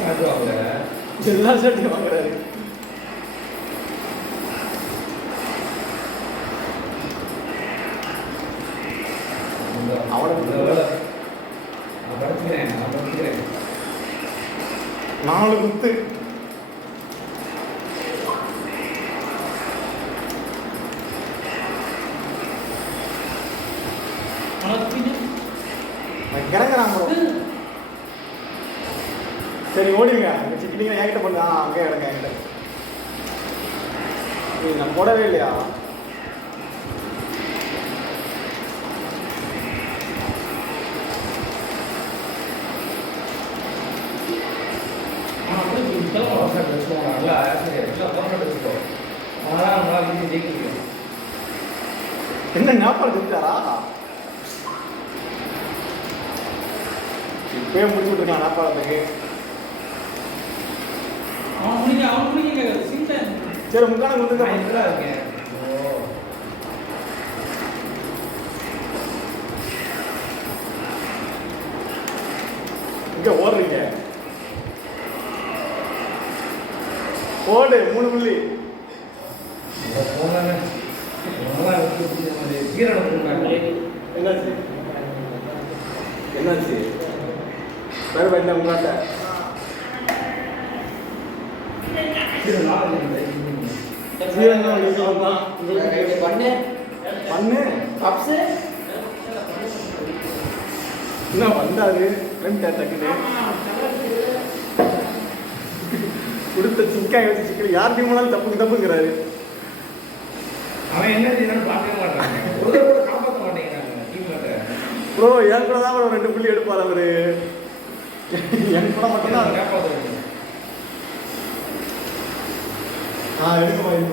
சாப்பிடுவாங்க. எல்லா ஷர்ட்டையும் வாங்குறாரு. நாலு குத்து கிடங்கிறான் ப்ரோ. சரி ஓடிங்க. அங்கே சிக்கிட்டீங்க என்கிட்ட பண்ணு. அங்கே கிடங்க என்கிட்ட. நான் போடவே இல்லையா? என்ன ஞாபகம் செஞ்சாரா? இப்பயே முடிச்சு விட்டுருக்கான் ஞாபகத்துக்கு. சரி முக்கான கொடுத்துருக்கேன். இங்க ஓடுறீங்க. ஓடு 3 புள்ளி. என்னாச்சு என்னாச்சு? வேறு என்ன உங்களாட்ட பண்ணு அப்ஸு என்ன வந்தாரு டக்குன்னு கொடுத்த சிக்காய் வச்சு சிக்கல் யார் டீம்னாலும் தப்புங்கிறாரு. அவன் என்ன செய்யணும்னு பார்க்கவே மாட்டாங்க. ஒரு தடவை காப்பாற்ற மாட்டேங்கிறாங்க டீம்ல. ப்ரோ என் கூட தான் ஒரு 2 புள்ளி எடுப்பார் அவரு. என் கூட மட்டும்தான் காப்பாற்ற. எடுக்க மாதிரி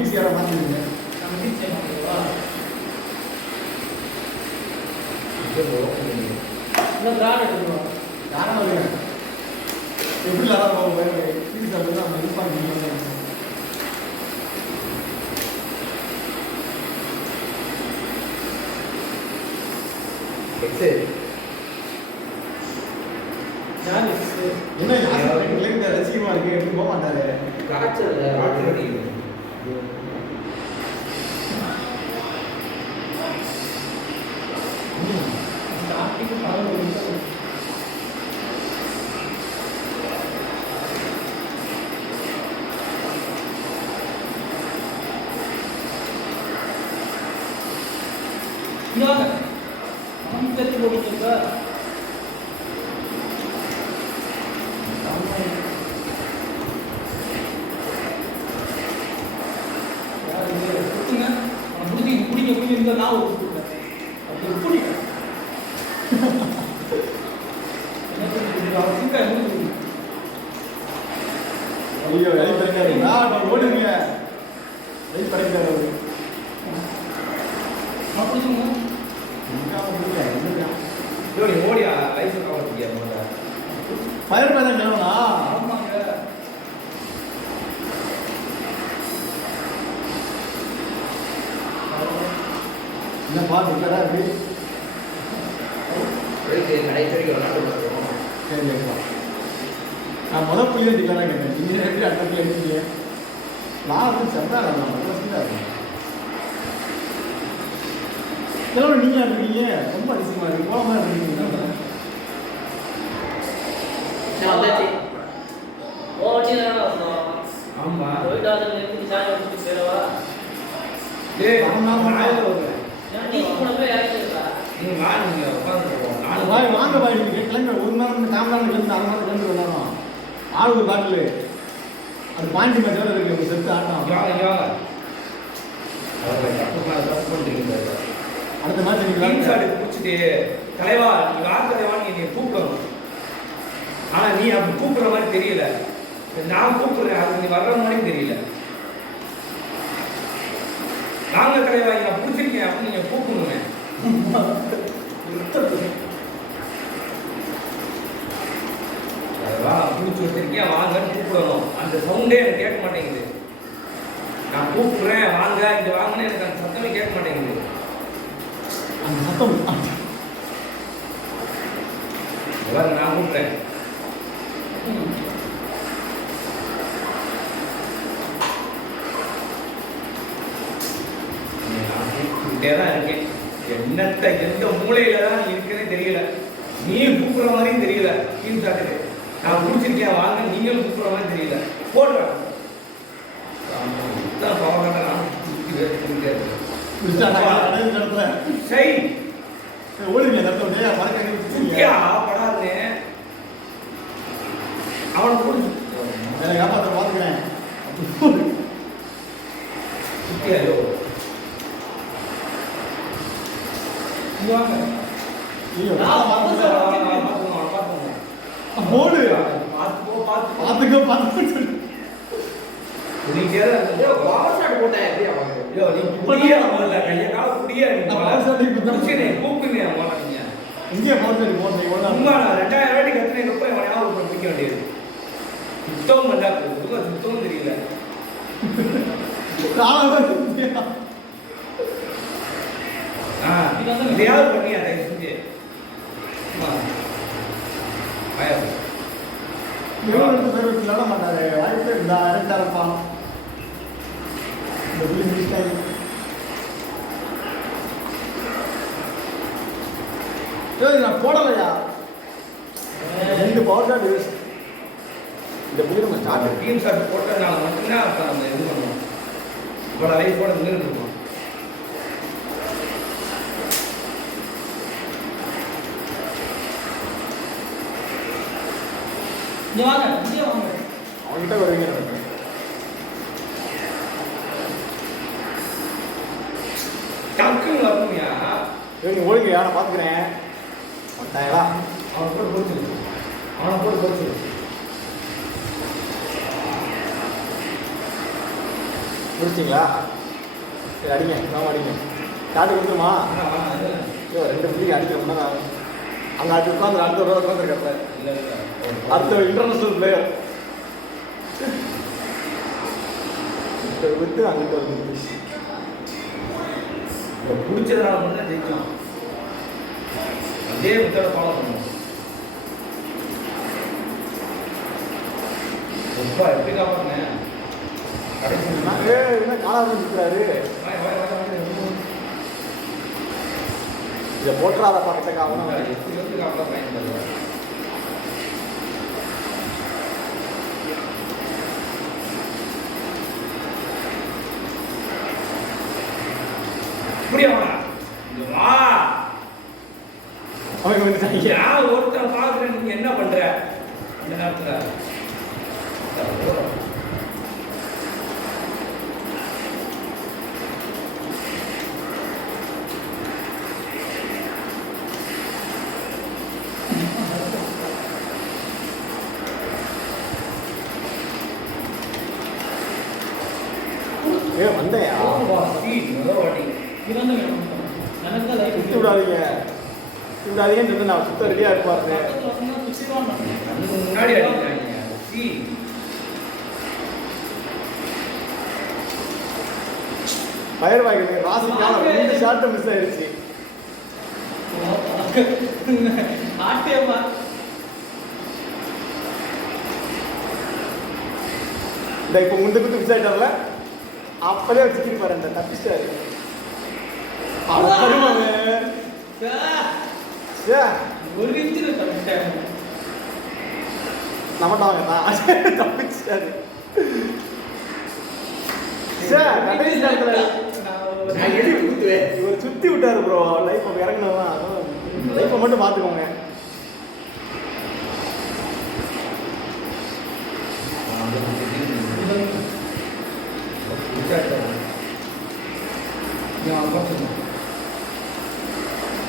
ஈஸியாக மாற்றிடுங்க. எப்படி லாபம் சீரியஸ் அப்படின்னா நம்ம யூஸ் பண்ணி என்ன ரசிகமா இருக்கு. எப்படி போக மாட்டாரு. ஐயோ வெளி பறக்காதீங்களா? ஓடுங்க. வெளி பறக்காது. ஐயோ நீ ஓடியா லைஃப் காப்பாத்தியா முதல்ல ஃபயர் மேன் தான் கேவனா ஆமாங்க என்ன பாத்து இல்லடா இது கடைசி வரைக்கும் விளையாட்டு சரி கேட்கலாம் நான் முதல் புள்ளியை டிக்ளேராக கேட்டேன் நீங்கள் எப்படி அடுத்த புள்ளி எடுத்தீங்க நான் வந்து சென்றாங்க நான் முதல்ல சீட்டாக இருக்கேன் சிலவங்க நீங்கள் இருக்கீங்க ரொம்ப அதிசயமாக இருக்கு கோலமாக இருக்கீங்க வந்தாச்சு ஓ வண்டியில் வந்தோம் ஆமா போயிட்டு வந்து சாயம் வச்சுட்டு போயிடவா டேய் ஆமா, ஆமா. நான் வருவேன் நீ கூட போய் இறங்கிருக்கா நீ வா நீங்க உட்காந்துருக்கோம் நாலு வாய் வாங்க பாய் நீங்கள் கிளம்பி ஒரு நேரம் காமராஜ் கிளம்பி அரை நேரம் கிளம்பி விளாடணும் ஆளு ஒரு பாட்டில் அது பாயிண்ட் மேட்சோட இருக்கு உங்கள் செத்து ஆட்டம் வாங்க அவர் தப்பு பண்றீங்க அடுத்த மேட்ச் நீங்கள் டீம் விளையாடுங்க. ஷாட் பிடிச்சிட்டு தலைவா நீ வா தலைவா நீ என்னை கூப்பிடணும் ஆனா நீ அப்படி கூப்பிடுற மாதிரி தெரியல நான் கூப்பிடுறேன் அது நீ வர்ற மாதிரி தெரியல நாங்க தலைவா நான் பிடிச்சிருக்கேன் அப்படின்னு நீங்க கூப்பிடணுமே அதெல்லாம் பிடிச்சி வச்சிருக்கேன் வாங்கன்னு கூப்பிடணும் அந்த சவுண்டே எனக்கு கேட்க மாட்டேங்குது நான் கூப்பிடுறேன் வாங்க இங்க வாங்கன்னு எனக்கு அந்த சத்தமே கேட்க மாட்டேங்குது அந்த சத்தம் எல்லாரும் நான் கூப்பிட்டேன் நான் கூப்பிட்டுட்டே தான் இருக்கேன் என்னத்த எந்த மூலையில தான் நீ இருக்குன்னு தெரியல நீ கூப்பிடுற மாதிரியும் தெரியல டீம் சாட்டுக்கு நான் பிடிச்சிருக்கேன் வாங்க நீங்களும் கூப்பிடுற மாதிரி தெரியல போடுறேன் நான் சரி ஓடுங்க சத்தம் டேய் மறக்க சுத்தியா படாது அவனை புடிச்சு எனக்கு காப்பாற்ற பார்த்துக்கிறேன் சுத்தியாயோ ஐயோ பார்த்துக்கோ போடு பார்த்துக்கோ பார்த்துக்க சொல்லு நீங்க பவர் ஷாட் போட்டா எப்படி அவங்க ஐயோ நீ புடியா வரல கைய கால புடியா நீ நான் power shot இப்ப தான் புடிச்சனே கூப்பிடுங்க போறீங்க இங்கே போட்டு போட்டு உங்க 2000 வாட்டி கத்துனே போய் அவன் ஞாபகம் பிடிக்க வேண்டியது சுத்தம் பண்ணா போதுங்க சுத்தம் தெரியல இதையாவது பண்ணியா தயவு செஞ்சு ஆயா விளாட மாட்டாரு வாய்ப்பே இருந்தா அரட்டாரப்பா இந்த புள்ளி முடிச்சாரு நான் போடலையா 2 பவர் ஷாட் வேஸ்ட் இந்த புள்ளி நம்ம ஸ்டார்ட் டீம் ஷாட் போட்டதுனால மட்டும்தான் அப்ப நம்ம இது பண்ணுவோம் இப்போ லைஃப் போட நின்றுட்டு இருக்கோம் இங்க வாங்க இங்கே வாங்க அவன்கிட்ட வருவீங்க நினைக்கிறேன் டக்குன்னு வரணும்யா நீ ஓடுங்க யாரை பார்த்துக்கிறேன் வந்தாங்களா அவனை போட்டு பொறிச்சு அவனை போட்டு பொறிச்சு முடிச்சிங்களா சரி அடிங்க நாம அடிங்க ஸ்டார்ட் கொடுத்துருமா ஐயோ 2 புள்ளி அடிக்கிறோம்னா அங்கே அடுத்து உட்காந்து அடுத்த ரோட உட்காந்துருக்கப்ப இல்லை அடுத்த இன்டர்நேஷனல் பிளேயர் விட்டு அங்கிட்ட வந்து பிடிச்சதுனால மட்டும் தான் ஜெயிக்கலாம் அதே மெத்தட ஃபாலோ பண்ணுவோம் ரொம்ப எப்படி காப்பாற்றினேன் கடைசி என்ன காலாவது நிற்கிறாரு இதை போட்டுறாத பக்கத்துக்கு அவனும் எப்படி வந்து காப்பாற்ற பயன்படுது இப்படியா இங்க வா அவங்க வந்துட்டாங்க நான் ஒருத்தன் பார்க்குறேன் நீங்க என்ன பண்ற அந்த நேரத்துல வந்தையா முதல் வாட்டி இவங்க எனக்கு தான் லைஃப் விட்டு விடாதீங்க இந்த அதிகம் சொல்லிட்டு நான் சுத்த ரெடியாக இருப்பாரு. அதுக்கு முன்னாடி அடிக்கிறாங்க. சி ஃபயர் வாங்கி ராசிக்கான 2 ஷாட் மிஸ் ஆயிடுச்சு. ஆட்டேமா இந்த இப்போ முந்த குத்து மிஸ் ஆயிட்டார்ல, அப்பவே வச்சுக்கிருப்பாரு அந்த தப்பிச்சாரு. ஒரு இன்ச்சு தப்பிச்சாரு. நம்மட்டாங்க தப்பிச்சாரு. கடைசி நேரத்துல இவர் சுத்தி விட்டாரு ப்ரோ. லைஃப் இறங்கினதான் லைஃப்பை மட்டும் பார்த்துக்கோங்க.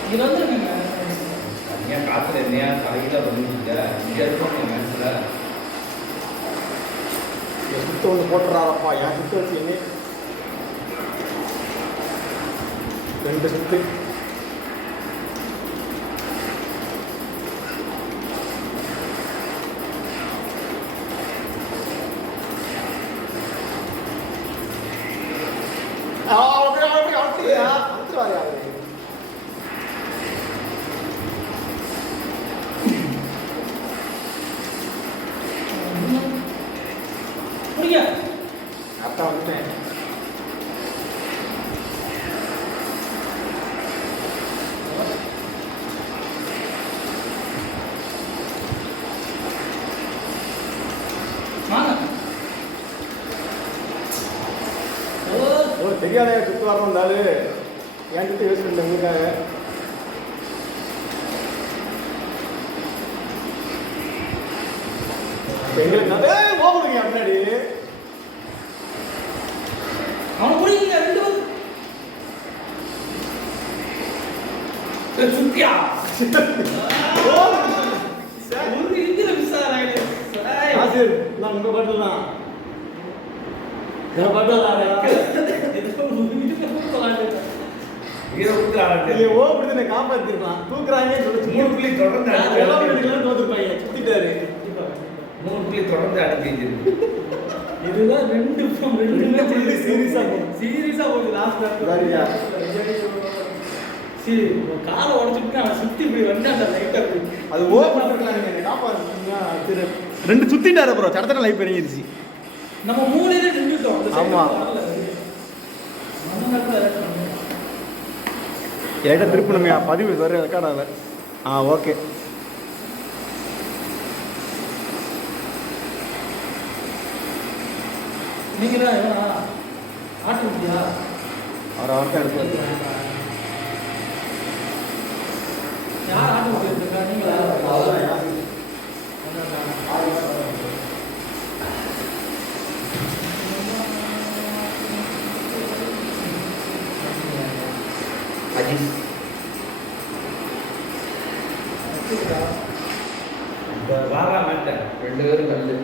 இது வந்து நீங்க தனியாக காத்துல என்னையா தலையில வந்துட்டு இங்கே இருக்கோம் என் மனசுல சுத்த ஒன்று போட்டுறாரப்பா. என் சுத்த வச்சு என்ன 2 சுத்து. புரியா அப்பா வந்துட்டேன். தெரியாத சுத்து வரணும் இருந்தாலும் என் கிட்ட யூஸ் பண்ணல உங்களுக்காக. எங்களுக்கு ஓடுங்க முன்னாடி அவனை புரியுங்க 2 சுத்தியா ஒரு இன்ச்சுல மிஸ் ஆறாங்க. ஆசிர் நான் உங்க பாட்டில் தான் என் பாட்டில் ஓப்படுது காப்பாத்திருக்கலாம். தூக்குறாங்கன்னு சொல்லி 3 புள்ளி தொடர்ந்து தோத்துப்பாங்க. சுத்திட்டாரு. 3 புள்ளி தொடர்ந்து அடிச்சு. இதுதான் 2 புள்ளி சீரியஸா போகுது லாஸ்ட் சரியா? சரி காலை உடச்சுட்டு அவன் சுத்தி இப்படி வந்தாண்ட லைட்டா அது ஓப்பன் காப்பாத்து 2 சுத்திட்டாரு ப்ரோ. சடத்தட லைஃப் இறங்கிருச்சு. நம்ம மூளையில நின்றுட்டோம். ஆமா. என்கிட்ட திருப்பணுமையா பதிவு வர ரெக்கார்ட் ஆகல. ஓகே. நீங்க தான் ஆட்டு முடியா அவர்கிட்ட எடுத்து யார் ஆட்டு முடியா நீங்களா? அஜிஸ் வாரா மாட்டேன் 2 பேரும் கல்லு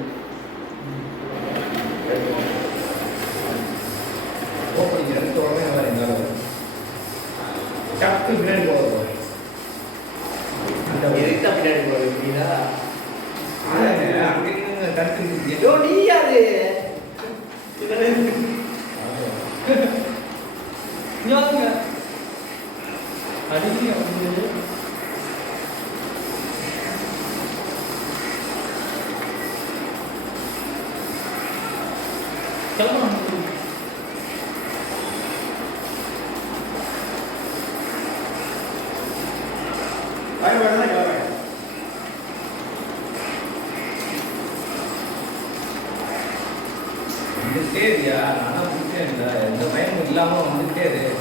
ஓப்பனிங் எடுத்த உடனே நல்லா இருந்தாலும் டக்கு பின்னாடி போகிறோம். எதுக்கு பின்னாடி போறது அப்படின்னா அங்கே டக்கு ஏதோ நீ யாரு ஞாபக அடிச்சு வந்து கிளம்பணும். வந்துட்டே இருக்கியா? ஆனால் வந்துட்டே இல்லை, எந்த பயமும் இல்லாமல் வந்துட்டே இரு.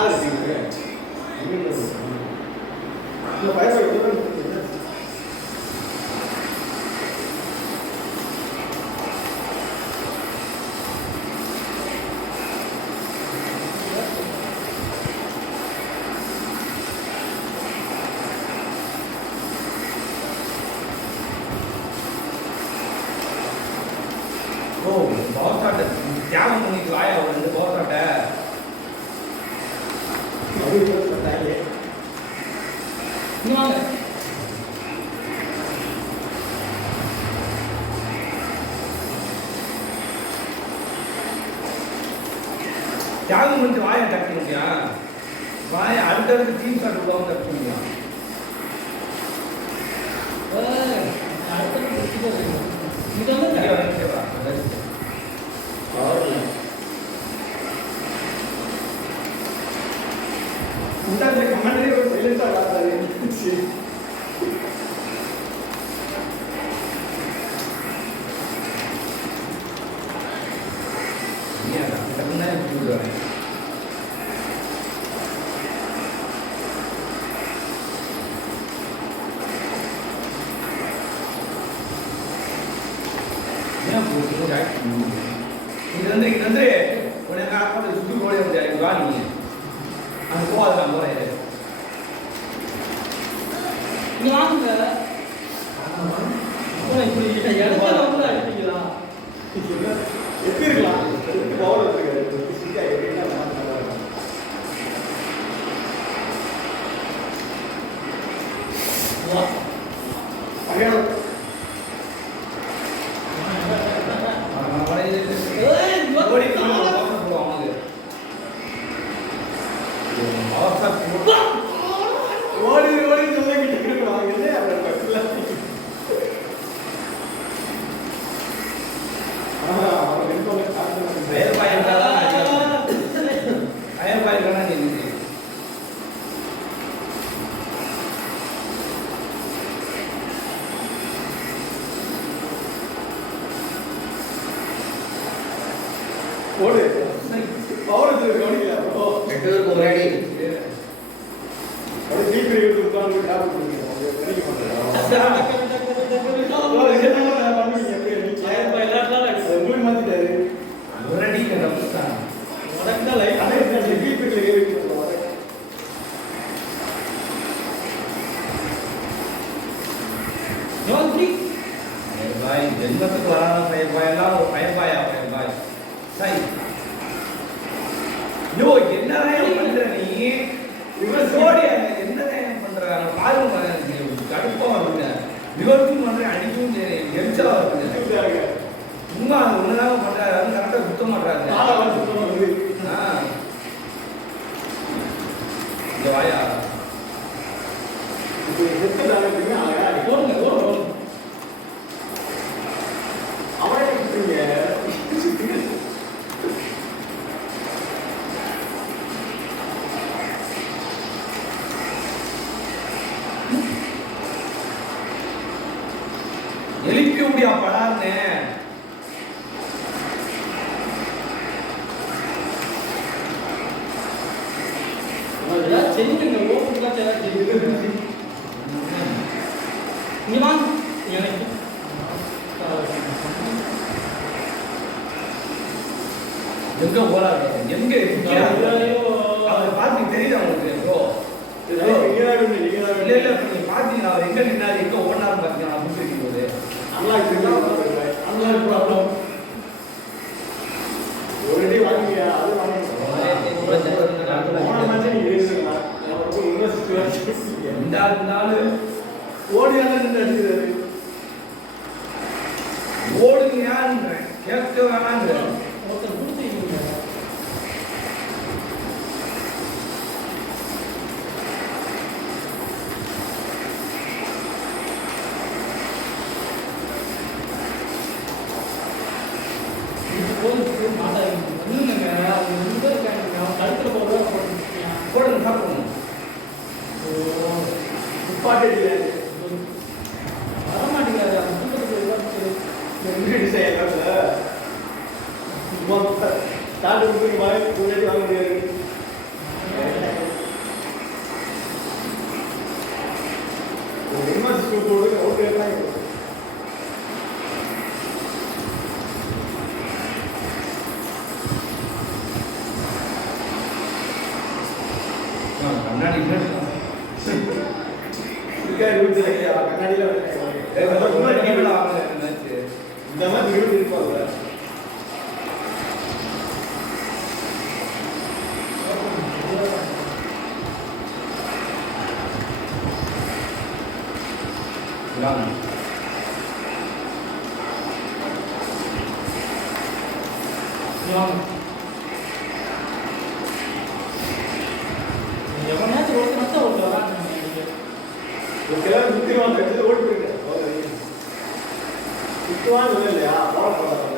யார் இருக்கீங்க இந்த பயப்பட ஓ பவர் தியாகம் பண்ணிட்டு வாயா ஒரு ரெண்டு பவர் வாங்க தியாகம் பண்ணிட்டு வாயா தக்க முடியும் வாயா அடுத்தடுத்து டீம் ஷாட் உள்ளவங்க தக்க முடியும் இது வந்து இந்த கமெண்ட்லயே ஒரு சைலன்ஸா வராது இது வந்து உனக்கு ஆப்பாடு சுற்றி போட முடியாது வா நீ அங்கே போகாத நான் போகிறேன் இங்க வாங்க இப்படி இடத்துல வந்து அடிப்பீங்களா எப்படி இருக்கலாம் பவர் இருக்கு சிக்கா எப்படின்னா வா பகையா ஓடி ஓடி சொல்லிக்கிட்டு இருக்காங்க ஓடு பவர் கவனிக்கல ப்ரோ ரெண்டு பேருக்கு ஒரு அடி அது டீப் எடுத்து உட்கார்ந்து கால் பண்ணுங்க கணிக்க மாட்டேன் உங்களுக்கு மாத்திட்டாரு ஒரு அடி கண்டுபிடிச்சான் உடனே லைட் அதே டீப் ஏறி பாய் ஜென்மத்துக்கு வராத பயப்பாயெல்லாம் ஒரு பயப்பாய் சை யோ என்னடா பண்ற நீ இவன் சோடி என்னடா பண்ற பாருங்க கடுப்பா வருங்க ரிவர்ஸும் பண்றேன் அடிக்கும் எரிச்சலா வருங்க சும்மா ஒண்ணுதாக பண்றாரு அது கரெக்டா சுத்த மாட்டாங்க இந்த வாயா போடுங்க அவரே எழுப்பி முடியா படாருன்னு செய்யுங்க ஓப்பன் செய்யுங்க இங்க வாங்க எனக்கு எங்க போறாரு எங்க அவர் பார்த்து தெரியுது அவங்களுக்கு ப்ரோ இல்ல இல்ல நீங்க பாத்தீங்களா அவர் எங்க நின்னாரு எங்க ஓடினாரு பாத்தீங்களா நான் புடிச்சிருக்கும் போது ஒரு அடி வாங்கியா அது போன மாதிரி நீங்க பேசுறீங்களா இந்த நாள் ஓடியால நின்று அடிக்கிறாரு ஓடுங்கயான்னு கேட்க வேணாங்க ஒருத்தர் கொடுத்தீங்க போடுங்க சாப்பிடுங்க டிசைன் ஓட்டு எல்லாம் கண்ணாடி கண்ணாடியில இந்த மாதிரி வீடு இருப்பாங்க எவனாச்சும் ஒரு மட்டும் ஓட்டு வராங்க முக்கியமாக எடுத்து ஓட்டு போயிருக்கேன் சுத்தமாக இல்லை இல்லையா போடக்கூடாது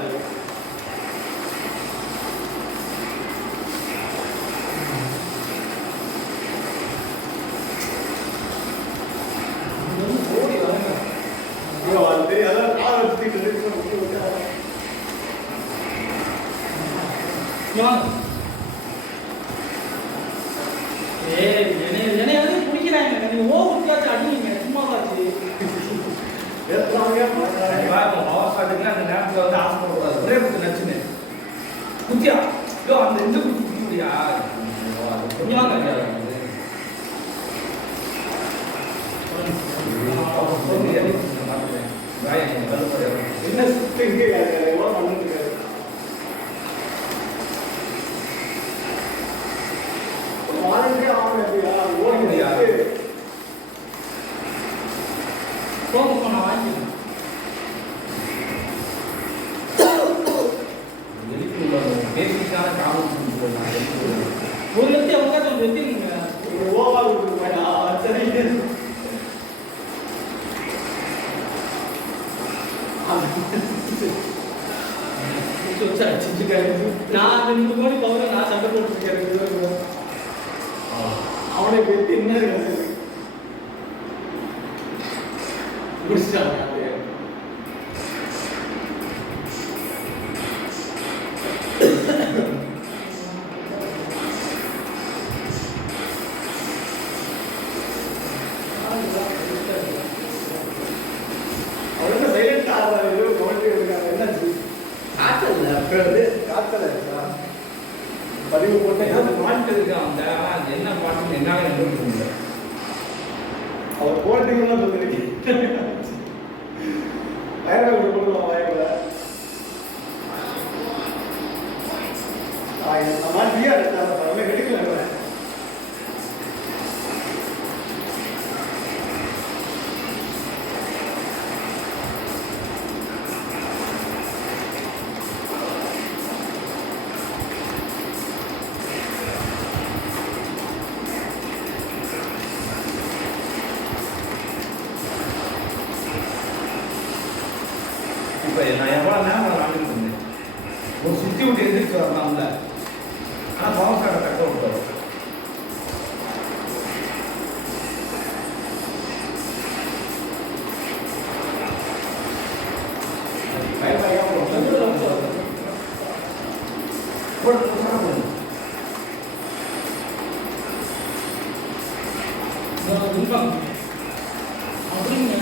என்னை வந்து பிடிக்கிறாங்க நீங்க ஓ குடிக்காச்சு அடிங்க சும்மா காச்சு அந்த நேரத்தில் வந்து ஆசைப்படக்கூடாது ஒரே குத்து நச்சுன்னு குத்தியா ஐயோ அந்த எந்த குத்தி குத்தியா என்ன சுத்தி எவ்வளோ பண்ணிட்டு வாரண்டே ஆகணும் எப்படியா ஓட முடியாது போக நான் வாங்கி பேசிக்கான காரணம் ஒரு லட்சம் அவங்க வெத்திங்க ஓவா சரி நான் 2 கோடி பவுன் நான் சண்டை போட்டுருக்கேன் அவனை பற்றி என்ன முடிச்சிட்டாங்க அவங்க சைலண்டா ஆகிறாங்க கவனிட்டு இருக்காங்க என்னாச்சு காத்தல பதிவு போட்டேன் பாட்டு இருக்கான் அந்த ஆனால் என்ன பாட்டுன்னு என்னால கண்டுபிடிக்க முடியல அவர் போட்டீங்கன்னா சொல்லிருக்கீங்க வயநாடு கொடுக்கலாம் வயநாடு இந்த மாதிரி ஃப்ரீயா எடுத்தாங்க பரவாயில்ல எடுக்கல இப்போ நான் எவ்வளோ நேரம் விளாண்டுட்டு இருந்தேன் ஒரு சுற்றி விட்டு எதிர்த்து வரலாம்ல ஆனால் பவர் கார்டை கட்ட விட்டுரும் அப்படிங்க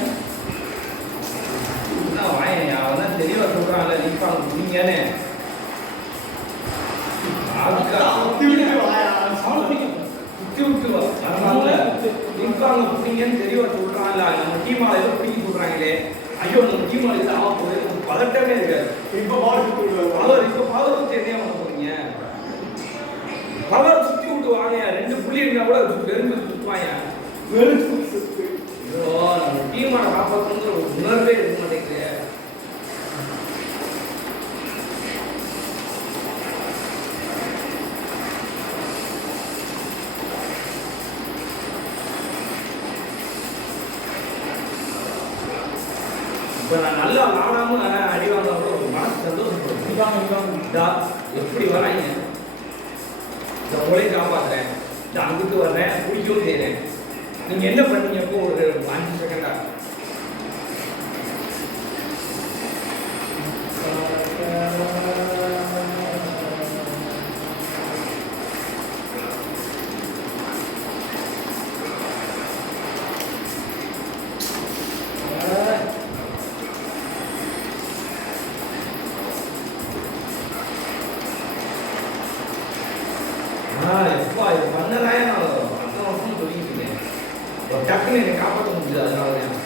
வாயன் அவன் தெளிவாக சொல்கிறான்ல நிற்பாங்க நீங்கன்னு சுற்றி விட்டு அதனால நிற்பாங்க பிடிங்கன்னு தெளிவாக சொல்கிறான்ல நம்ம டீமால் ஏதோ பிடிக்க சொல்கிறாங்களே ஐயோ நம்ம டீமால் இது ஆக போகுது பதட்டமே இருக்காது இப்போ பவர் இப்போ பவர் வச்சு என்ன பண்ண போறீங்க பவர் சுற்றி விட்டு வாங்க 2 புள்ளி இருந்தால் கூட வெறும் சுற்றுவாங்க ஐயோ நம்ம டீமால காப்பாற்றணுங்கிற ஒரு உணர்வே இருக்க மாட்டேங்குது இப்போ நான் நல்லா விளாடாம அடி வாங்க ஒரு மனசு சந்தோஷப்படுறேன் எப்படி வராங்க இந்த உங்களையும் காப்பாற்றுறேன் இந்த அங்குக்கு வர்றேன் பிடிக்கவும் செய்கிறேன் நீங்க என்ன பண்ணீங்க இப்போ ஒரு 5 செகண்டா எப்பா இது பண்ணதாயே நான் அத்தனை வருஷம் சொல்லிட்டு இருக்கேன். ஒரு டக்குன்னு என்னை காப்பாற்ற முடியுது, அதனால தான்.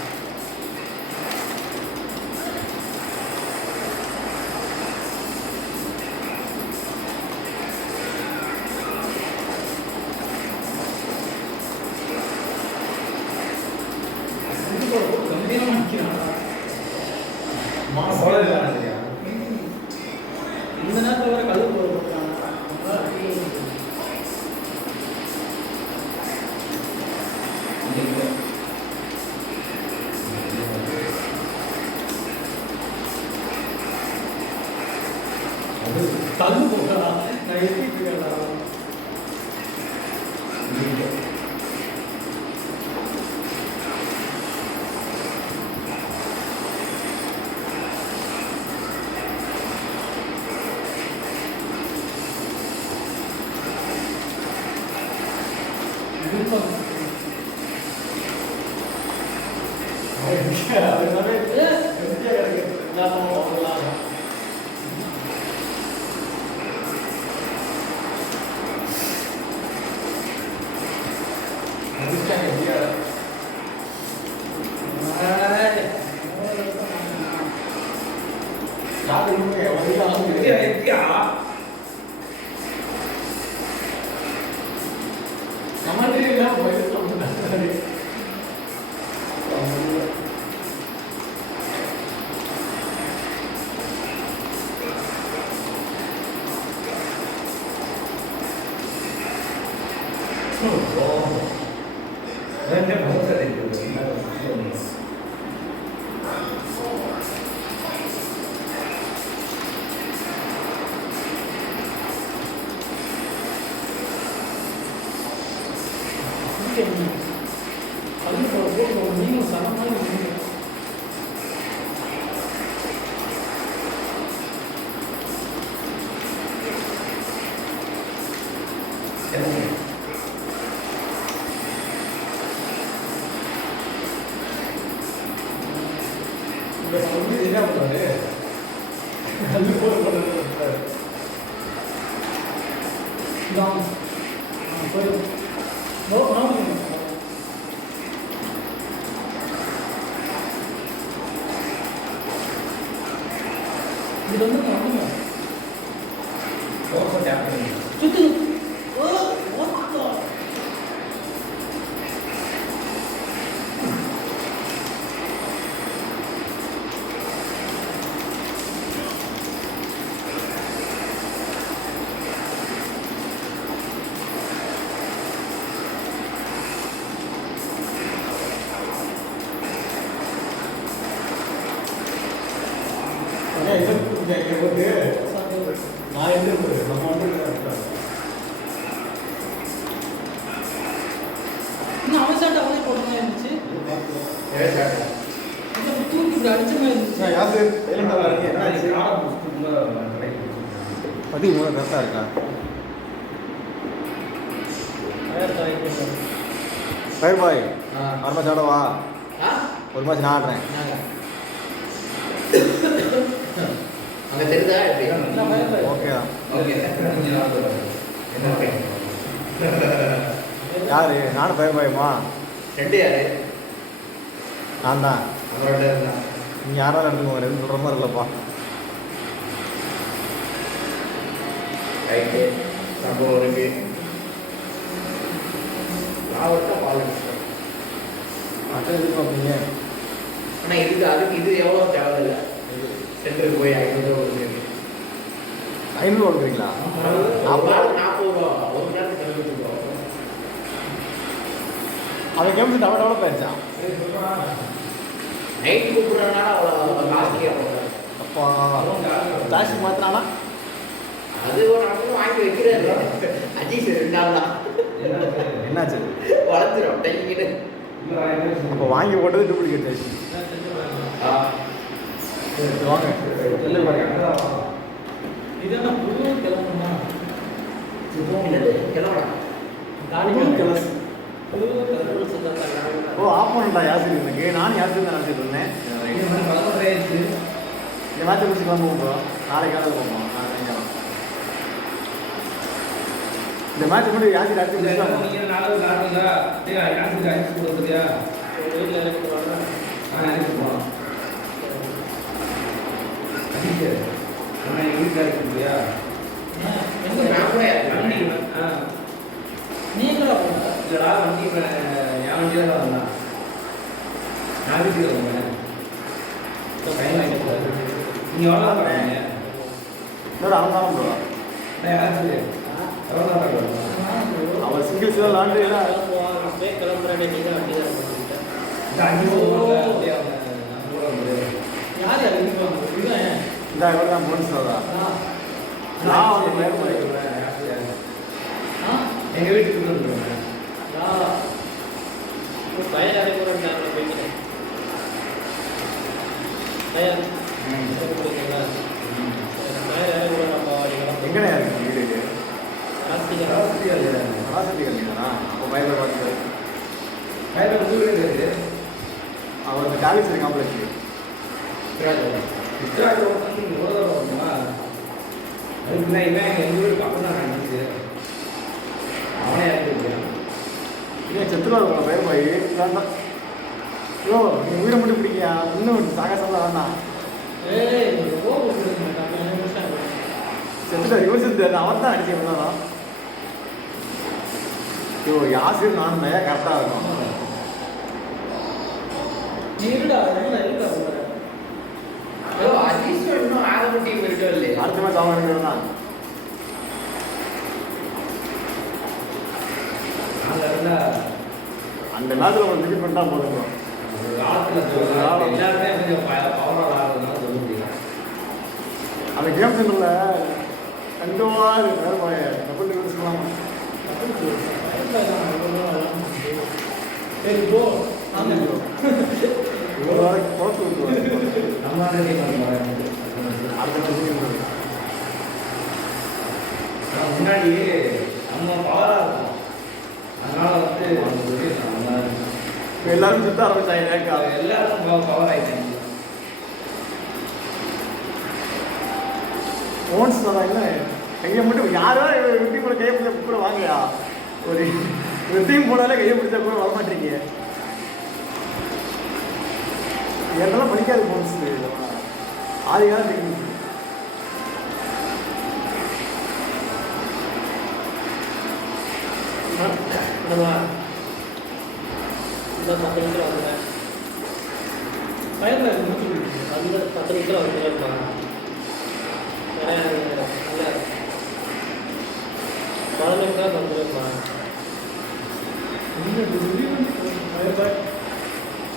கம்பீரமா நிற்கிறான். மாசம் இந்த நேரத்தில் வர கல் போடுறாங்க. கல் போடுறா நான் எப்படி நீங்களும் சமமாக என்ன பண்ணுறாரு கல் போட பண்ணுறாரு இது வந்து சுத்து நான் எந்த நம்ம வந்து இன்னும் அவசரம் அவனே போடுறதா இருந்துச்சு. தூக்கி இப்படி அடிச்ச மாதிரி இருந்துச்சு. யாரு பதி மூணு கரெக்டாக இருக்கா ஃபயர் பாய் ஒரு மேட்ச் ஆடவா ஒரு மேட்ச் நான் ஆடுறேன் அங்கே தெரியுதா எப்படி ஓகே ஓகே யாரு நானும் ஃபயர் பாயுமா ரெண்டு யாரு நான் தான் அவரோட இருந்தான் நீங்கள் யாராவது எடுத்துக்கோங்க ரெண்டு சொல்கிற மாதிரி இல்லைப்பா ரைட்டு சம்பவம் இருக்கு மாவட்டம் பால் அட்டை எதிர்பார்ப்பீங்க ஆனால் இதுக்கு அதுக்கு இது எவ்வளோ தேவையில்லை சென்டருக்கு போய் 500 ரூபா 500 கொடுக்குறீங்களா 40 ரூபா ஒரு நேரத்துக்கு 70 ரூபா அவன் கேம்ஸ் டெவலப் ஆயிடுச்சான் நைட் கூப்பிட்றதுனால அவ்வளோ காஸ்ட்லியாக போடுறாங்க அப்போ பிளாஸ்டிக் மாற்றினானா அது ஒரு நம்மளும் வாங்கி வைக்கிறாரு அஜீஸ் 2 நாள் தான் என்னாச்சு வளர்த்துரும் டைங்கிட்டு அப்போ வாங்கி போட்டது டூப்ளிகேட் ஆயிடுச்சு சரி வாங்க இதெல்லாம் புது கிளம்புமா கிளம்பலாம் ஓ ஆஃப் பண்ணா யாசிரி எனக்கு நானும் யாசிரி தான் நினச்சிட்டு இருந்தேன் இந்த மேட்சை முடிச்சு கிளம்புவோம் ப்ரோ நாளைக்கு காலையில் போவோம் நான் சாயங்காலம் இந்த மேட்ச் மட்டும் யாசி அடிச்சு இல்ல, முடிச்சலாம். நீங்க நாலு நாடுங்களா? டேய், யாருக்கு அடிச்சு கொடுக்குறியா? வீட்டில் இறக்கிட்டு வாங்க. அடிச்சு போலாம். அடிச்சு. அண்ணா, எங்க வீட்டுல அடிச்சுக்கிறியா? நான் கூட வண்டி, நீங்களா போங்க. இல்லடா, வண்டி என் வண்டியில தான் வந்தான். நான் வீட்டுக்கு வந்தேன். கையில் வாங்கிட்டு நீங்க எவ்வளோ தான் பண்ணுவீங்க? இன்னொரு அவன் போவா. யாராச்சு எவ்வளோ தான் பண்ணுவாங்க? அவர் சிங்கிள்ஸ் தான் விளாண்டு கிளம்புறேன் நீங்க வண்டி தான் பண்ணிட்டேன். இந்த 5 போடுவாங்க அப்படியே அவங்க போட முடியாது. யார் அறிவிப்பாங்க? இவன் இந்த இவர் தான் போலீஸ் தான். நான் வந்து மேலே போயிருக்கேன். எங்க வீட்டுக்கு வந்துருவாங்க. பையன் அறிவுறேன் டைம்ல போய்க்கிறேன். பையன் போய்க்கிறீங்களா? பையன் அறிவுறேன் அப்பா அடிக்கலாம். எங்கடா இருக்கு வீடு? ஆஸ்திகா ராசட்டி கல்யாணா? அப்போ பயப்பட பார்த்து கையில் வந்து வீடு இருக்குது. அவர் இந்த காலேஜ் காம்ப்ளெக்ஸ் விக்ராஜ் ஓட்டம் எவ்வளோ தூரம் வருமா? அதுக்கு நான் இவன் எங்கள் வீடு பக்கம் தான் நினைச்சு அவனே இறங்கிருக்கான். ஏன் செத்துருவா இருக்கணும் பயிர் பாய் வேண்டாம். யோ நீ உயிரை மட்டும் பிடிக்கியா? இன்னும் சாகசம்லாம் வேண்டாம். செத்துட்டா இவர் செத்து அவன் தான் அடிச்சு வந்தாலும். யோ யாசிர் நான் தான் கரெக்டாக இருக்கும். அஜீஸ் இன்னும் ஆகப்பட்டி இருக்கவே இல்லையா? அடுத்த மேட்ச் அவன் இருக்கிறது தான். நாங்கள் இருந்தால் அந்த மேட்ச்சில் ஒரு விக்கெட் பண்ணிட்டா போதும். காலத்தில் எல்லாருமே கொஞ்சம் பவராக ஆடுறதுனால சொல்ல முடியும். அந்த கேம் சென்டரில் கண்டுவாக வேறு போய் டபுள் டிஃபென்ஸ் சொல்லலாமா? இவ்வளோ வரைக்கும் குறைச்சி விட்டுருவாங்க. நம்ம அடுத்த மேட்ச் முன்னாடி நம்ம பவராக இருக்கும். அதனால வந்து நம்ம எல்லாரும் சுத்த ஆரம்பிச்சாங்க. எல்லாரும் பவர் ஆகிட்டாங்க. ஓன்ஸ் வராங்க கையை மட்டும் யாரோ வெட்டி கூட கையை பிடிச்சா கூட வாங்கயா. ஒரு டீம் போனாலே கையை பிடிச்சா கூட வரமாட்டீங்க. என்னெல்லாம் படிக்காது போன்ஸ் ஆதிகாலம் டெக்னிக். நம்ம இந்த 10 நிமிஷம் வந்துடுறேன். அந்த 10 நிமிஷம் வந்துடுறேன்ப்பா. நிறையா இல்லை 15 நிமிஷம் வந்துடுறேன்ப்பா.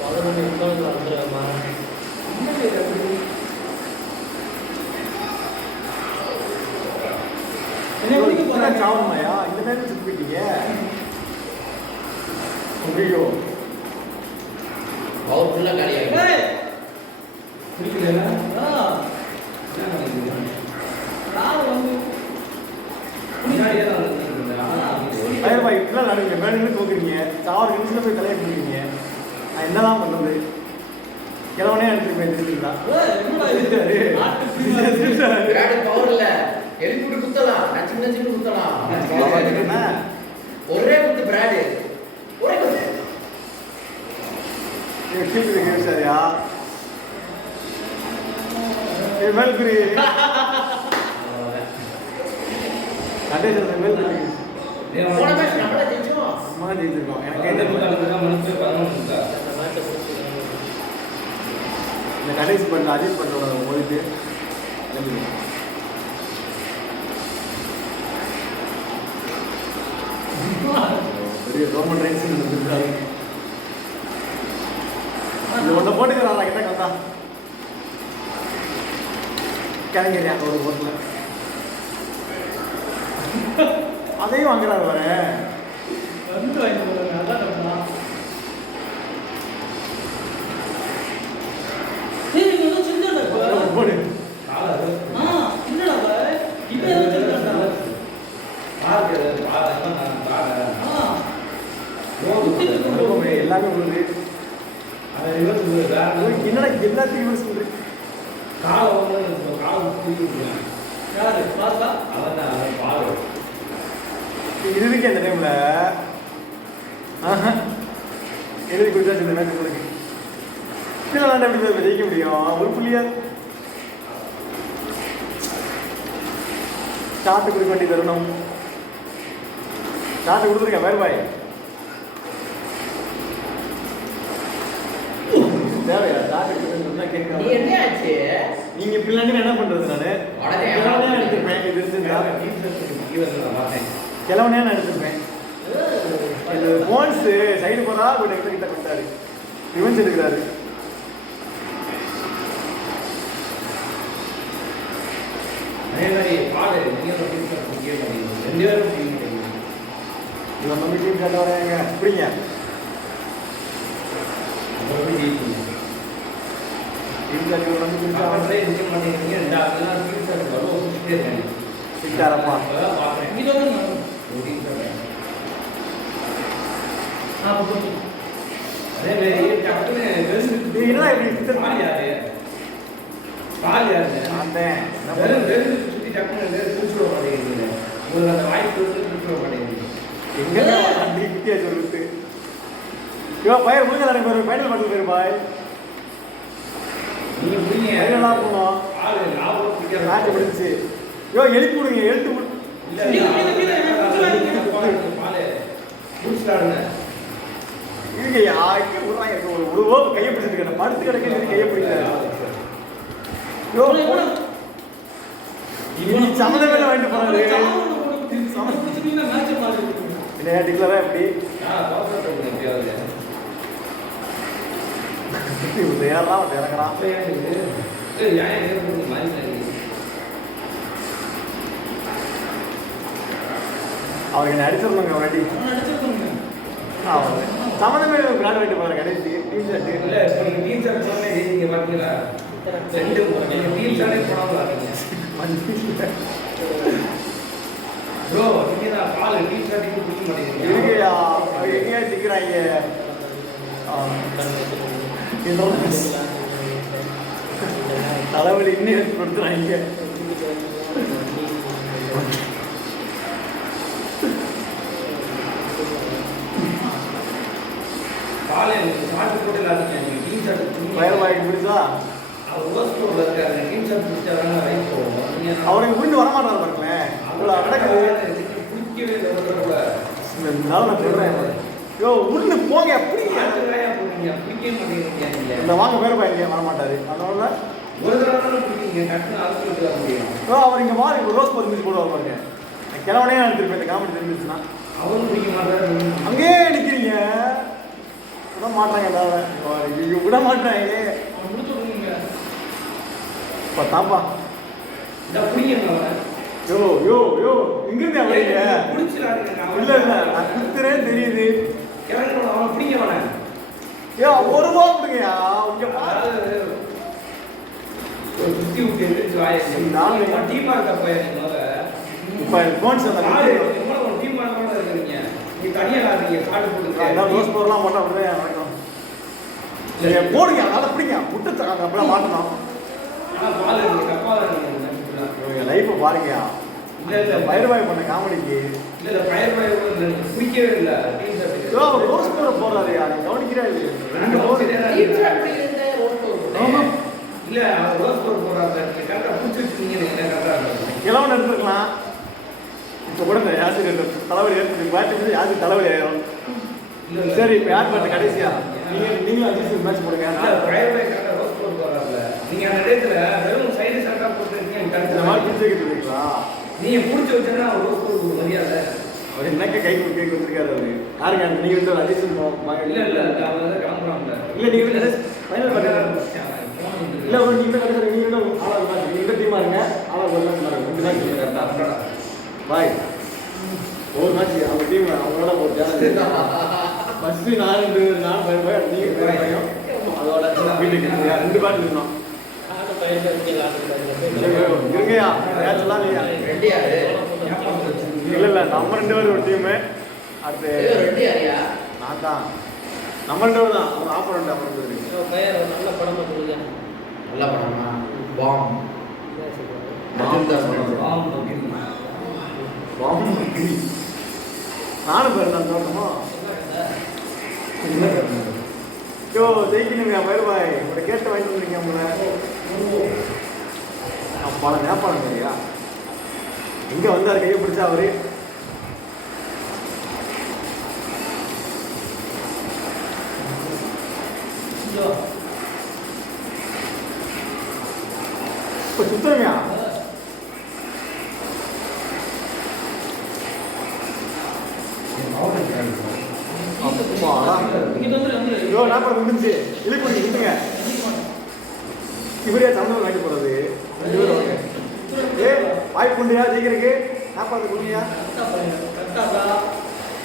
15 நிமிஷம் வந்துடுறேன்ப்பா. சாவணுமாயா? இந்த நேரம் சுத்தி போயிட்டீங்க. ஐயோ அவர் ஃபுல்லாக காலியாகி பிடிக்கல முன்னாடியே தான் பயிர் பாய் இப்படிலாம் நடுவீங்க. மேலே தோக்குறீங்க. சாவர நிமிஷத்தில் போய் தலையை பிடிக்கிறீங்க. நான் என்னதான் பண்ணுறது? கிழவனே எடுத்துட்டு போய் தெரிஞ்சுங்களா? பிராடு பவர் இல்ல எலிக்குட்டி குத்தலாம் நச்சு நச்சுன்னு குத்தலாம் என்ன ஒரே குத்து பிராடு ஒரே குத்து கீழே கேசாரியா மேல்குரி கண்டேசன் மேல்குரி போன மேட்ச் நம்மள ஜெயிச்சோம் சும்மா ஜெயிச்சிருக்கோம். எனக்கு இந்த இந்த மேட்சை கடைசி பண்ண அஜித் பண்ணோட போயிட்டு பெரிய கவர்மெண்ட் ரைட்ஸ் வந்துருக்காரு. இது ஒன்றை போட்டுக்கிறாரா கிட்ட கந்தா கிளங்கிறியா ஒரு போட்டில் அதையும் வாங்குறாரு வர வந்து வாங்கி போடுறாங்க. அதான் நம்ம போடு எல்லாமே உள்ளது. என்னடா எல்லாத்தையும் யூஸ் பண்ணுறேன். இதுக்கு அந்த டைம்ல எழுதி கொடுத்தாச்சு இந்த மேட்ச் உங்களுக்கு இதெல்லாம் எப்படி ஜெயிக்க முடியும் ஒரு புள்ளியா ஸ்டார்ட் கொடுக்க வேண்டிய தருணம் ஸ்டார்ட் கொடுத்துருக்கேன் வேறு பாய் தேவையா ஸ்டார்ட் கொடுத்துருந்தா நீ கேட்க என்ன ஆச்சு நீங்க பிள்ளைங்க என்ன பண்றது நானு உடனே கிழவனையா எடுத்துருப்பேன் இது இருந்தா கிழவனையா நான் எடுத்துருப்பேன் இது போன்ஸ் சைடு போறா ஒரு கிட்ட கொடுத்தாரு ரிவெஞ்ச் எடுக்கிறாரு அதே மாதிரி பால் ரெண்டு பேரும் இவன் நம்ம டீம் கட்ட வராங்க புரியுங்க டீம் கட்டி ஒரு வந்து சிக்டாரப்பா அதே மாதிரி டக்குன்னு என்ன இப்படி சித்தர் பால் யாரு அந்த வெறும் சுற்றி டக்குன்னு பிடிச்சிட மாட்டேங்குது உங்களுக்கு அந்த வாய்ப்பு பிடிச்சிட மாட்டேங்குது எங்க சொல்லிட்டு இவன் பயிர் முடிஞ்ச எனக்கு ஒரு ஃபைனல் மட்டும் போயிரு பாய் நீங்க புரியுங்க ஃபைனலாக போனோம் பால் லாபம் பிடிக்கிற மேட்ச் முடிஞ்சிச்சு யோ எழுப்பி விடுங்க எழுத்து பால் முடிச்சுட்டாருங்க இருக்கு யாருக்கு விடுறாங்க ஒரு ஓப்பு கையை பிடிச்சிருக்கேன் படுத்து கிடக்க கையை பிடிக்கிறாரு யோ இனி சம்மந்தமே வாங்கிட்டு போறாரு என்ன டிக்ளரா எப்படி ஏறலாம் இறங்குறான் அவருக்கு என்ன அடிச்சிருந்தாங்க ஆல்ரெடி சம்மந்தமே விளையாட வேண்டிய போறாங்க கடைசி டீம் ஷர்ட் இல்ல டீம் ஷர்ட் சொன்னே நீங்க பாத்தீங்களா ரெண்டு டீம் ஷர்ட்டே போடாம ப்ரோ நீங்க தான் பால் டீம் ஷர்ட்டுக்கு பிடிக்க மாட்டேங்குது இருக்குயா எங்கேயா சிக்கிறாங்க தலைவலி இன்னும் ஏற்படுத்துறாங்க பால் ஷார்ட் போட்டு இல்லாதீங்க நீங்க டீம் ஷர்ட் வயர் வாய்க்கு பிடிச்சா அவர் ரோஸ் போர்ல இருக்காரு டீம் ஷர்ட் பிடிச்சாருன்னா ரைட் போவோம் அவருக்கு புரிஞ்சு வரமாட்டாரு பாருங்களேன் இவ்வளோ நடக்குது பிடிக்கவே இல்லை நான் சொல்றேன் யோ உள்ள போங்க அப்படிங்க பிடிக்கவே மாட்டேங்கிறீங்க இந்த வாங்க பேர் பாருங்க வரமாட்டாரு அதனால ஒரு தடவை பிடிக்கீங்க டக்குன்னு அழுத்து வர முடியும் யோ அவர் இங்க வாரி ரோஸ் போர் மிஸ் போடுவார் பாருங்க கிழவனே எடுத்துருப்பேன் இந்த காமெடி தெரிஞ்சிச்சுன்னா அவரும் பிடிக்க மாட்டாரு அங்கேயே நிற்கிறீங்க விட மாட்டாங்க எல்லாரும் ஐயோ விட மாட்டாங்க இப்போ தாப்பா இந்த பிடிங்க யோ யோ யோ எங்கிருந்து வரீங்க பிடிச்சிடாதீங்க இல்ல இல்ல நான் குத்துறேன் தெரியுது கிளம்பி அவனை பிடிக்க வேணாம் ஏ ஒரு ரூபா கொடுங்கயா இங்க பாரு சுத்தி விட்டு எடுத்து வாங்க டீமா இருக்கப்ப நீங்க இப்போ ஃபோன்ஸ் அந்த டீமா இருக்கீங்க நீ தனியா ஆடுறீங்க காடு போட்டு ரோஸ் போர்லாம் போட்டா அப்படியே நடக்கும் நீங்க போடுங்க அதனால பிடிங்க முட்டை தராங்க அப்படிலாம் மாட்டணும் ஆனா பால் இருக்கு கப்பா இவங்க லைஃப்பை பாருங்கயா இல்ல இல்ல பயிர்வாய் பண்ண காமெடிக்கு இல்ல இல்ல பயிர் பிடிக்கவே இல்லை டீம் யோ அவர் ரோஸ் போர போறாருயா நீ கவனிக்கிறா இது ரெண்டு போர் ஆமா இல்ல அவர் ரோஸ் போர் போறாரு நீங்க கரெக்டா பிடிச்சி வச்சிருக்கீங்க நீங்க கரெக்டா இருக்கும் கிழவன் எடுத்துக்கலாம் இப்போ கூட இந்த யாசிர் தலைவலி ஏற்பட்டு பேட்டு யாசிர் தலைவலி ஆயிரும் சரி இப்போ யார் பாட்டு கடைசியா நீங்களும் அஜித் மேட்ச் போடுங்க பயிர் கரெக்டா ரோஸ் போர் போறாருல நீங்க அந்த இடத்துல வெறும் சைடு சட்டா போட்டுருக்கீங்க இந்த மாதிரி பிடிச்சி வைக்கிறீங்களா நீங்க பிடிச்சி வச்சா அவர் ரோஸ் போர் ஒரு மரியாதை அவர் என்னக்க கை கொடுத்துருக்காரு அவரு யாருங்க நீங்க வந்து ஒரு அஜித் இல்ல இல்ல அவங்க வந்து கிளம்புறாங்க இல்ல நீங்க வந்து ஃபைனல் பண்ணுங்க இல்ல ஒரு நீங்க கடைசி நீங்க ஆளா இருக்காங்க நீங்க டீமா இருங்க ஆளா வரலாம் பாருங்க ரெண்டு மேட்ச் கரெக்டா பாய் ஒரு மேட்ச் அவங்க டீம் அவங்களோட போட்டு ஃபர்ஸ்ட் நான் போய் நீங்க அதோட வீட்டுக்கு ரெண்டு பேட் இருக்கணும் இருங்கயா மேட்ச் எல்லாம் நீங்க இல்ல இல்ல நம்ம ரெண்டு பேரும் ஒரு டீம் அடுத்து நான் தான் நம்ம ரெண்டு பேரும் தான் அவங்க ஆப்போனன்ட் அப்புறம் நல்ல படம் கொடுங்க நல்ல படமா பாம் பாம்பு நானும் போயிருந்தேன் தோட்டமோ என்ன பண்ணணும் யோ ஜெயிக்கணுங்க பயிர்பாய் உங்களை கேட்டு வாங்கிட்டு வந்துருக்கீங்க உங்களை பல நேப்பாளம் சரியா எங்கே வந்தார் கையை பிடிச்சா அவரு இப்போ சுத்தரமையா ஐயோ நாற்பது முடிஞ்சு இழுப்பு விட்டுங்க இவரே தமிழ் வாங்கி போகிறது 2 பேர் வாங்க ஏ வாய்ப்பு உண்டியா ஜெயிக்கிறதுக்கு 40 குடியா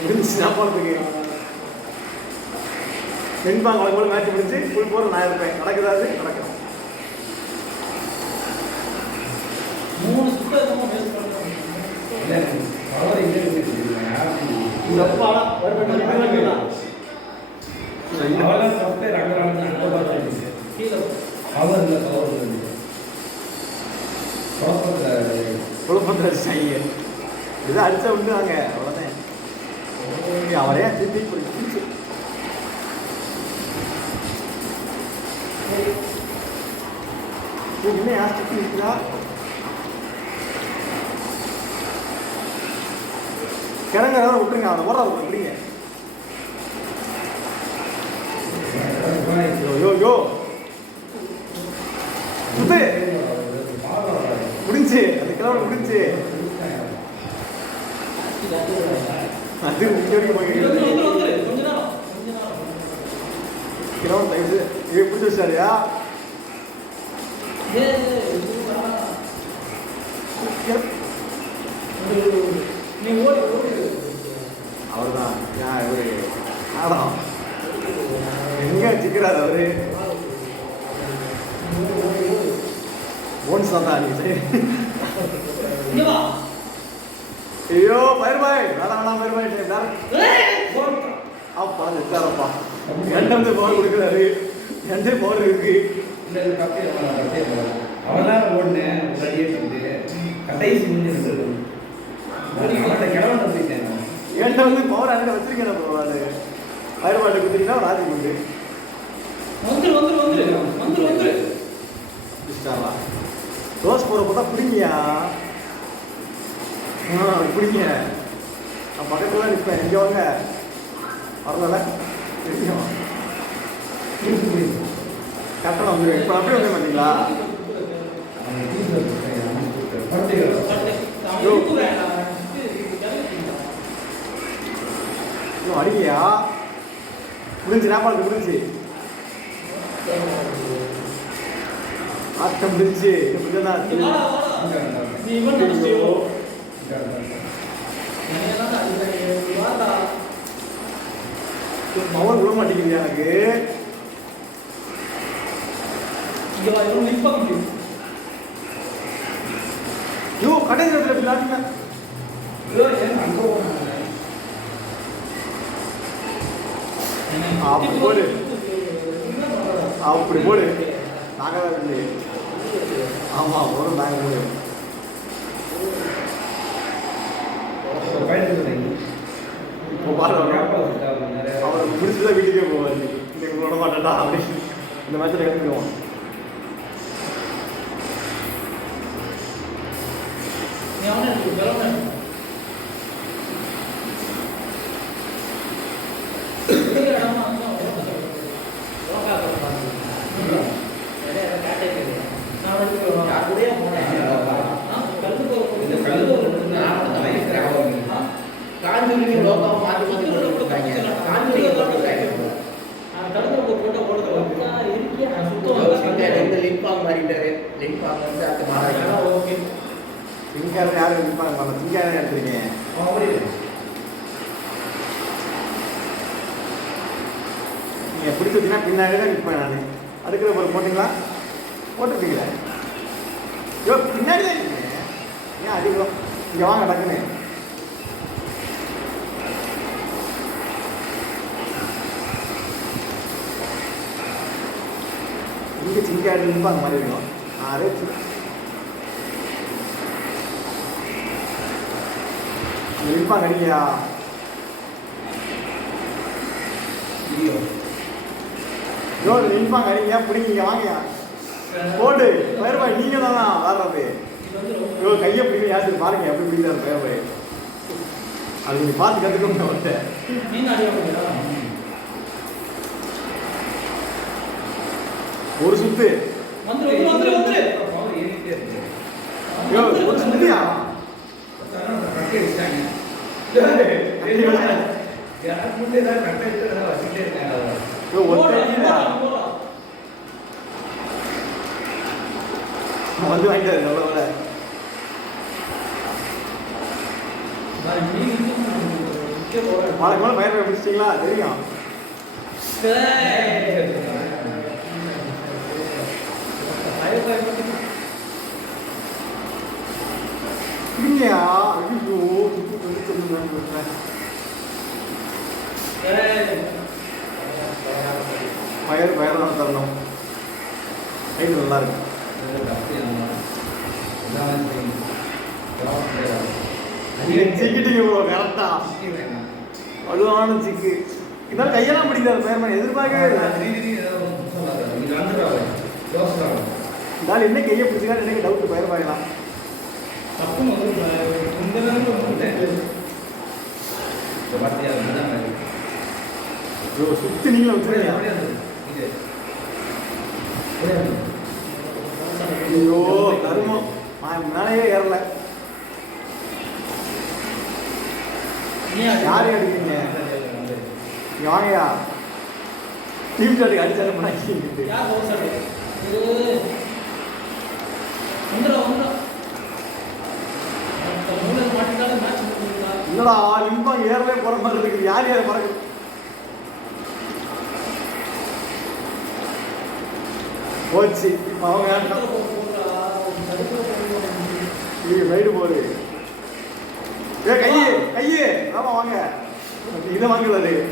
முடிஞ்சு 40க்கு வெண்பாங்க அவளை போல மேட்ச் முடிஞ்சு ஃபுல் போகிற நான் இருப்பேன் நடக்குதாது நடக்கும் 3 சுத்தமா பேஸ் இல்ல பவர் இங்க இருக்கு இந்த அப்பாடா வரவேண்டிய அவள சொத்தை ரங்கராஜன் அனுபவம் கீழ அவர் இல்ல பவர் இல்ல குழப்பத்தில் செய்ய இதை அடிச்சா விட்டுவாங்க அவ்வளோதான் அவரே திருப்பி பிடிச்சி என்ன யாஸ்திக்கு இருக்குதா கிழங்கிறத விட்டுருங்க அவனை ஓடுறது விட்டுறீங்க யோ யோ சுத்து முடிஞ்சு அந்த கிழமை முடிஞ்சு அது இங்கே வரைக்கும் போய் கிழமை தயவு இவன் பிடிச்சி வச்சாரியா அவர்தான் இவரு ஆடம் எங்க வச்சுக்கிறார் அவரு போன்ஸ் தான் ஐயோ பயிர்பாய் வேணாம் பயிர்பாய் படம் வச்சாரப்பா என்கிட்ட பவர் கொடுக்குறாரு என்கிட்ட பவர் இருக்கு அவதான் ஓடுன ஒரு அடியே கடைசி முடிஞ்சு கிழவன் வந்துட்டேன் என்கிட்ட வந்து பவர் அங்கே வச்சிருக்கேன் பரவாயில்ல பயிர்பாட்டை கொடுத்தீங்கன்னா ராஜி உண்டு ரோஸ் போகிற பார்த்தா பிடிங்கயா பிடிங்க நான் பக்கத்தில் தான் நிற்பேன் எங்கே வாங்க வரல தெரியும் கரெக்டாக வந்துடுவேன் இப்போ அப்படியே வந்துட மாட்டீங்களா இன்னும் அடிங்கயா முடிஞ்சு நேபாளுக்கு முடிஞ்சு ஆட்டம் முடிஞ்சு இப்படிதான் பவர் விட மாட்டேங்குது எனக்கு ஐயோ கடைசி இடத்துல இப்படி நாட்டுங்க அப்படி போடு அப்படி போடு நாங்கள் இல்லை ஆமாம் ஒரு நாங்கள் போடு இப்போ பாருங்க அவருக்கு பிடிச்சதான் வீட்டுக்கே போவார் இன்னைக்கு விட மாட்டேன்டா அப்படின்னு இந்த மேட்சில் எடுத்துக்குவோம் திங்காரன் யாரும் இருப்பாங்க திங்காரன் எடுத்துருக்கேன் நீங்கள் பிடிச்சிருந்தீங்கன்னா பின்னாடி தான் நிற்பேன் நான் அடுக்கிற பொருள் போட்டிங்களா போட்டுருக்கீங்களா ஐயோ பின்னாடி தான் நிற்பேன் ஏன் அடிக்கிறோம் இங்கே வாங்க டக்குன்னு இங்கே சிங்காடி நிற்பாங்க மாதிரி இருக்கும் ஆரே நிற்பாங்க அடிக்கையா யோ நின்பாங்க அடிங்க பிடிங்க வாங்கயா போடு பயிர்பாய் நீங்க தானா வர்றது யோ கையை பிடிங்க யாரு பாருங்க எப்படி பிடிக்கிறாரு பயிர்பாய் அது நீங்க பார்த்து கற்றுக்கணும் அவர்கிட்ட ஒரு சுத்து யோ ஒரு சுத்தியா வந்து வாங்கிட்டாரு எவ்வளோ வேலை மழை பயிர் பிடிச்சிட்டிங்களா தெரியும் இல்லையா ஐயோ பயிர் தான் தரணும் ரைட்டு நல்லா இருக்கு சிக்கிட்டீங்க ப்ரோ கரெக்டா வலுவான சிக்கு இதெல்லாம் கையெல்லாம் பிடிக்கிறாரு பேர்மன் எதிர்பார்க்கவே இல்லை இருந்தாலும் என்ன கையை பிடிச்சிக்காரு எனக்கு டவுட் பயிர் பார்க்கலாம் சுத்தி நீங்களும் வச்சுருக்கீங்க ஐயோ கருமம் மேலேயே ஏறல யாரையும் அடிக்கிறீங்க வாங்கயா டீம் சாட்டுக்கு அடிச்சாலும் பண்ணாக்கிட்டு இல்லடா லிம்பா ஏறவே போற மாதிரி இருக்குது யார் யார் பறக்கு போச்சு இப்போ அவங்க ரைடு போகுது ஏ கையே கையே ஆமா வாங்க இதை வாங்கலாது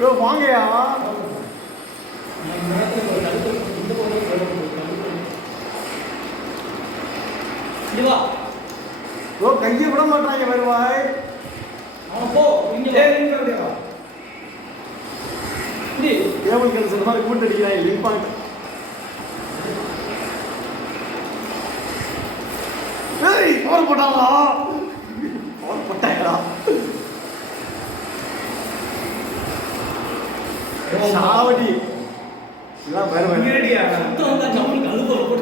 யோ வாங்கயா யோ கையை விட மாட்டாங்க வருவாய் கேபிள் கல்சர் மாதிரி கூட்டடிக்கிறாங்க லிம்பாங்க ஏய் பவர் போட்டாங்களா பவர் போட்டாங்களா சாவடி இதெல்லாம்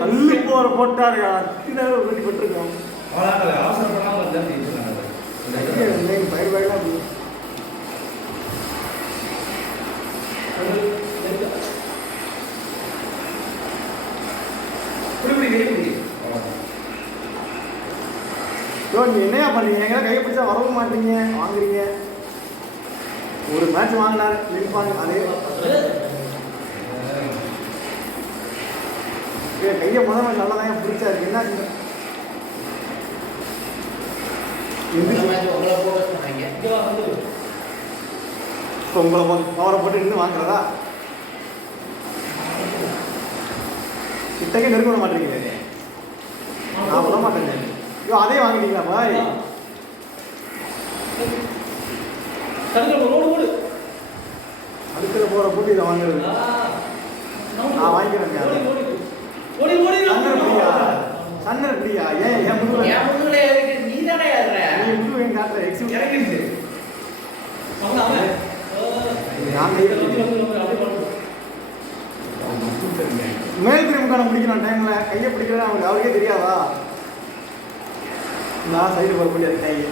கல்லு போற போட்டாரு வெட்டி போட்டிருக்கோம் பயிர் பயிரெல்லாம் நீ என்னையா பண்ணீங்க எங்க கையை பிடிச்சா வரவும் மாட்டீங்க வாங்குறீங்க ஒரு மேட்ச் வாங்கினாரு நிற்பாங்க அதே கையை முதல்ல நல்லா தான் பிடிச்சாரு என்ன உங்களை பவரை போட்டு இருந்து வாங்குறதா கிட்டக்கே நெருங்க மாட்டேங்கிறீங்க நான் விட மாட்டேங்க ஐயோ அதே வாங்கிட்டீங்களா பாய் அடுத்த போற போட்டு இதை வாங்குறது நான் வாங்கிக்கிறேன் சன்னர் பிரியா ஏன் என் முதுகுல நீ தானே நீ முதுகு என் காட்டுற எக்ஸிபிட் இறங்கிடுச்சு மேல் பிரிமுக்கான பிடிக்கணும் டைம்ல கையை பிடிக்கிறேன் அவருக்கே தெரியாதா நான் சைடு போக முடியாது கை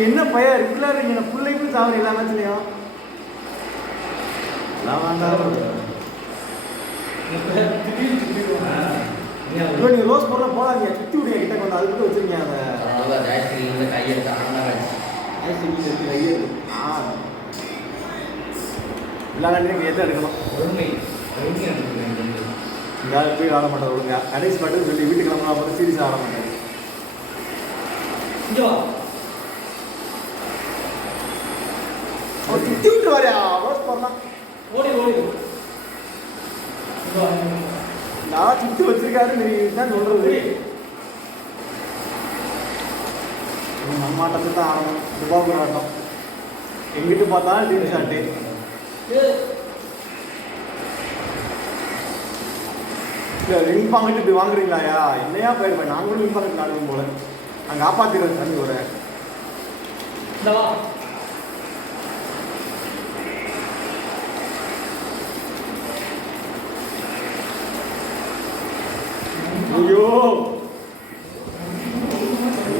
என்ன பையன் ரெகுலர் நீங்க பிள்ளைக்கும் சாவரம் எல்லா மேட்ச்லையும் நீங்க ரோஸ் போட போடாதீங்க சுத்தி விடுங்க கிட்ட கொண்டு அது மட்டும் வச்சிருக்கீங்க எல்லாரும் எதை எடுக்கணும் இந்த போய் ஆட மாட்டார் ஒழுங்கா கடைசி பாட்டு சொல்லி வீட்டுக்கு கிளம்புனா அப்புறம் சீரியஸ் ஆட மாட்டாரு சுத்தி விட்டு வரையா ரோஸ் போடலாம் நான் சுத்தி வச்சிருக்காரு நீ தான் சொல்றது நம்ம ஆட்டத்தை தான் ஆடணும். துபாக்கூர் ஆட்டம் எங்கிட்டு பார்த்தாலும் டீம் ஷாட்டு. இல்லை ரிங் பாங்கிட்டு இப்படி வாங்குறீங்களாயா? இல்லையா போயிருப்பேன். நாங்களும் ரிங் பாங்கிட்டு ஆடுவோம் போல. அங்கே காப்பாற்றிடுறது தம்பி ஒரு ஐயோ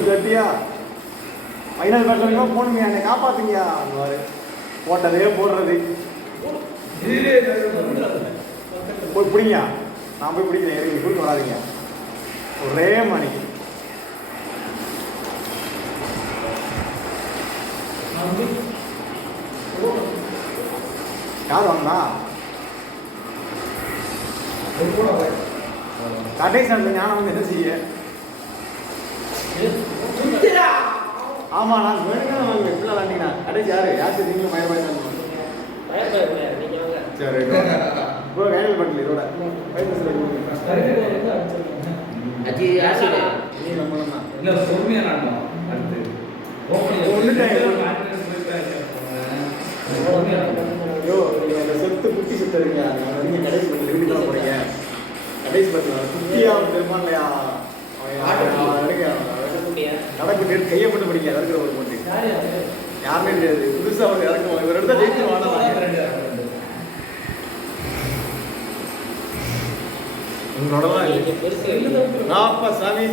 கட்டியா ஃபைனல் பேட்டில் போகணுங்க, என்னை காப்பாத்துங்கயா. அந்த மாதிரி போட்டதே போடுறது. போய் பிடிங்க, நான் போய் பிடிக்கிறேன். இறங்கி கூட்டு வராதிங்க. ஒரே மணிக்கு யார் வந்தா கடைசி அந்த ஞானம் வந்து என்ன செய்ய? ஆமா நான் வேணுங்க வாங்க எப்படி விளாண்டிங்கன்னா கடைசி யாரு நீங்களும் பயப்படாது. சரி ப்ரோ கையில் பண்ணல இதோட சொத்து குட்டி சுத்த இருக்கீங்க. நீங்க கடைசி பட்டில் வீட்டுக்கு தான் போறீங்க. கடைசி பட்டில் குட்டியா தெரியுமா இல்லையா? நடக்கு பேர் கையை போட்டு படிக்க இறக்குற ஒரு போட்டு யாருமே தெரியாது. புதுசா வந்து இறக்குவோம். இவர் எடுத்தா ஜெயிச்சு வாங்க. உங்களோடலாம் அப்பா சாமி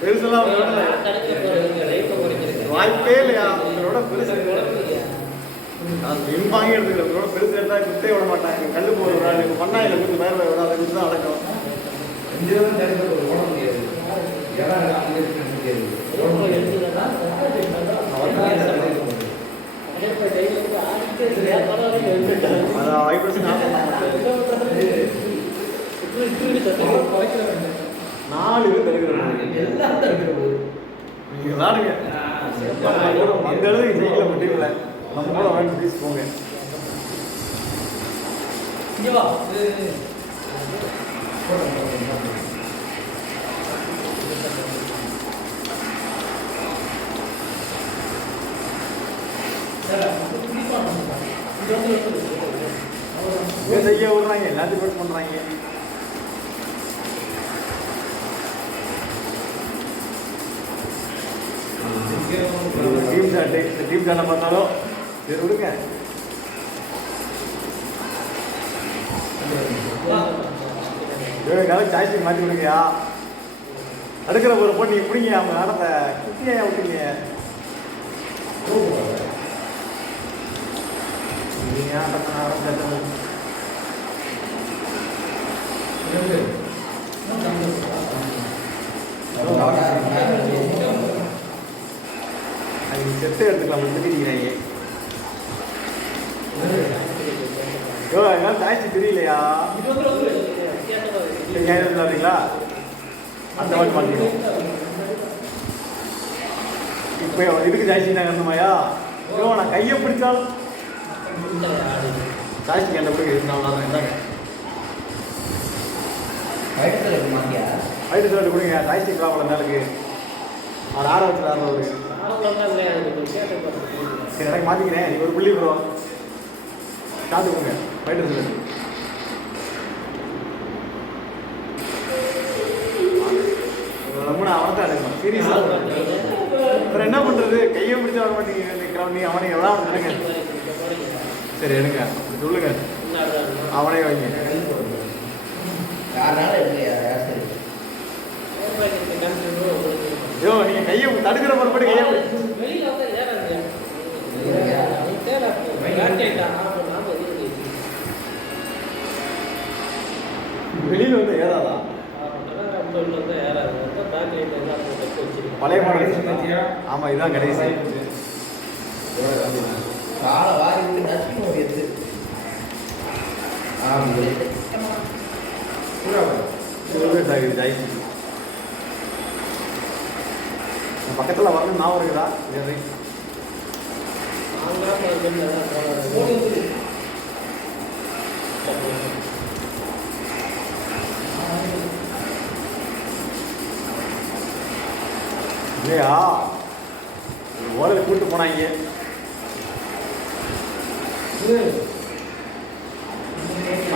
பெருசெல்லாம் வாய்ப்பே இல்லையா? உங்களோட பெருசு நான் வாங்கி எடுத்துக்கிறேன். உங்களோட பெருசு எடுத்தா குத்தே விட மாட்டாங்க. கல்லு போகிற ஒரு ஆள் இப்போ பண்ணா இல்லை கொஞ்சம் மேலே விட அதை குத்து தான் அடக்கம். வைப்ரேஷன் நாலு பேர் தடுக்கிறாங்க. நீங்க விளாடுங்க. அந்த அளவுக்கு ஜெயிக்கல மட்டும் இல்லை. நம்ம கூட வாங்கி பீஸ் போங்க. செய்ய விடுறாங்க, எல்லாத்தையும் பேஸ் பண்றாங்க. டீம் சாட்டை இந்த டீம் சாட்டை பார்த்தாலும் சரி விடுங்க. சாய்ஸ்டிக் மாற்றி விடுங்கயா. அடுக்கிற ஒரு போட்டு எப்படிங்க அவங்க ஆடத்தை குட்டியா விட்டீங்க? செட்டை எடுத்துக்கலாம். திட்டிக்கிறாங்க. எங்களால் சாய்ச்சி தெரியலையா? விளாடுறீங்களா? அந்த மாதிரி பண்ணிக்கணும். இப்போ இதுக்கு ஜாய்ச்சி நாங்கள் இருந்தோமாயா? நான் கையை பிடிச்சாலும் ஜாய்ச்சி என்ன பிடிக்க இருந்தாங்க. இருந்தாங்க வயிற்று சிலர் கொடுங்க. ஜாய்ஸ்டிக் ப்ராப்ளம் நாளுக்கு அவர் ஆற வச்சு ஆடுறவரு. சரி எனக்கு மாற்றிக்கிறேன். நீ ஒரு புள்ளி ப்ரோ காத்துக்கோங்க. வயிற்று சிலர் ரொம்ப அவனை தான் எடுக்கணும். சீரியஸாக அப்புறம் என்ன பண்ணுறது? கையை பிடிச்சி வர மாட்டேங்க. நீ அவனை எவ்வளோ எடுங்க. சரி எடுங்க சொல்லுங்க. அவனே வைங்க. ஐயோ நீங்க கையை தடுக்கிற மறுபடி கையை வெளியில வந்து ஏறாதா? பழைய மாடல். ஆமா இதுதான் கடைசி. பக்கத்தில் வரணும் நான் இருக்குதா? இல்லையா ஓலையில் கூப்பிட்டு போனாங்க.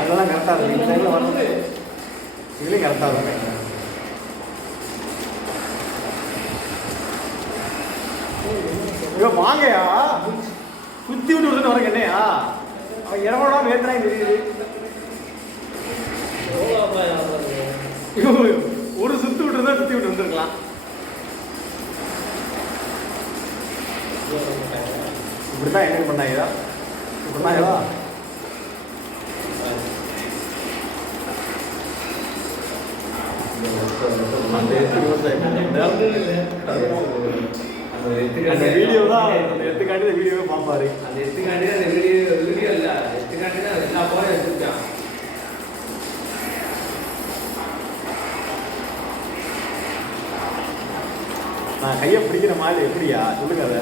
அதெல்லாம் கரெக்டாக இருக்கும். இந்த டைமில் வரணும், இதுலேயும் கரெக்டாக இருக்கும். ஐயோ வாங்கயா, சுற்றி விட்டு விட்டுட்டு வரக்கு என்னையா? அவன் இடமோட வேத்தனா தெரியுது. ஒரு சுத்து விட்டு இருந்தா சுற்றி விட்டு வந்துருக்கலாம். இப்படிதான் என்ன பண்ணாங்களா? இப்படினாங்களா? அந்த வீடியோ தான், அந்த எத்துக்காண்டி அந்த வீடியோவை பார்ப்பாரு. அந்த எத்துக்காண்டி அந்த வீடியோ இல்லை, எத்துக்காண்டி தான் எல்லா போயும் எடுத்துருக்கான். நான் கையை பிடிக்கிற மாதிரி எப்படியா சொல்லுங்க அதை.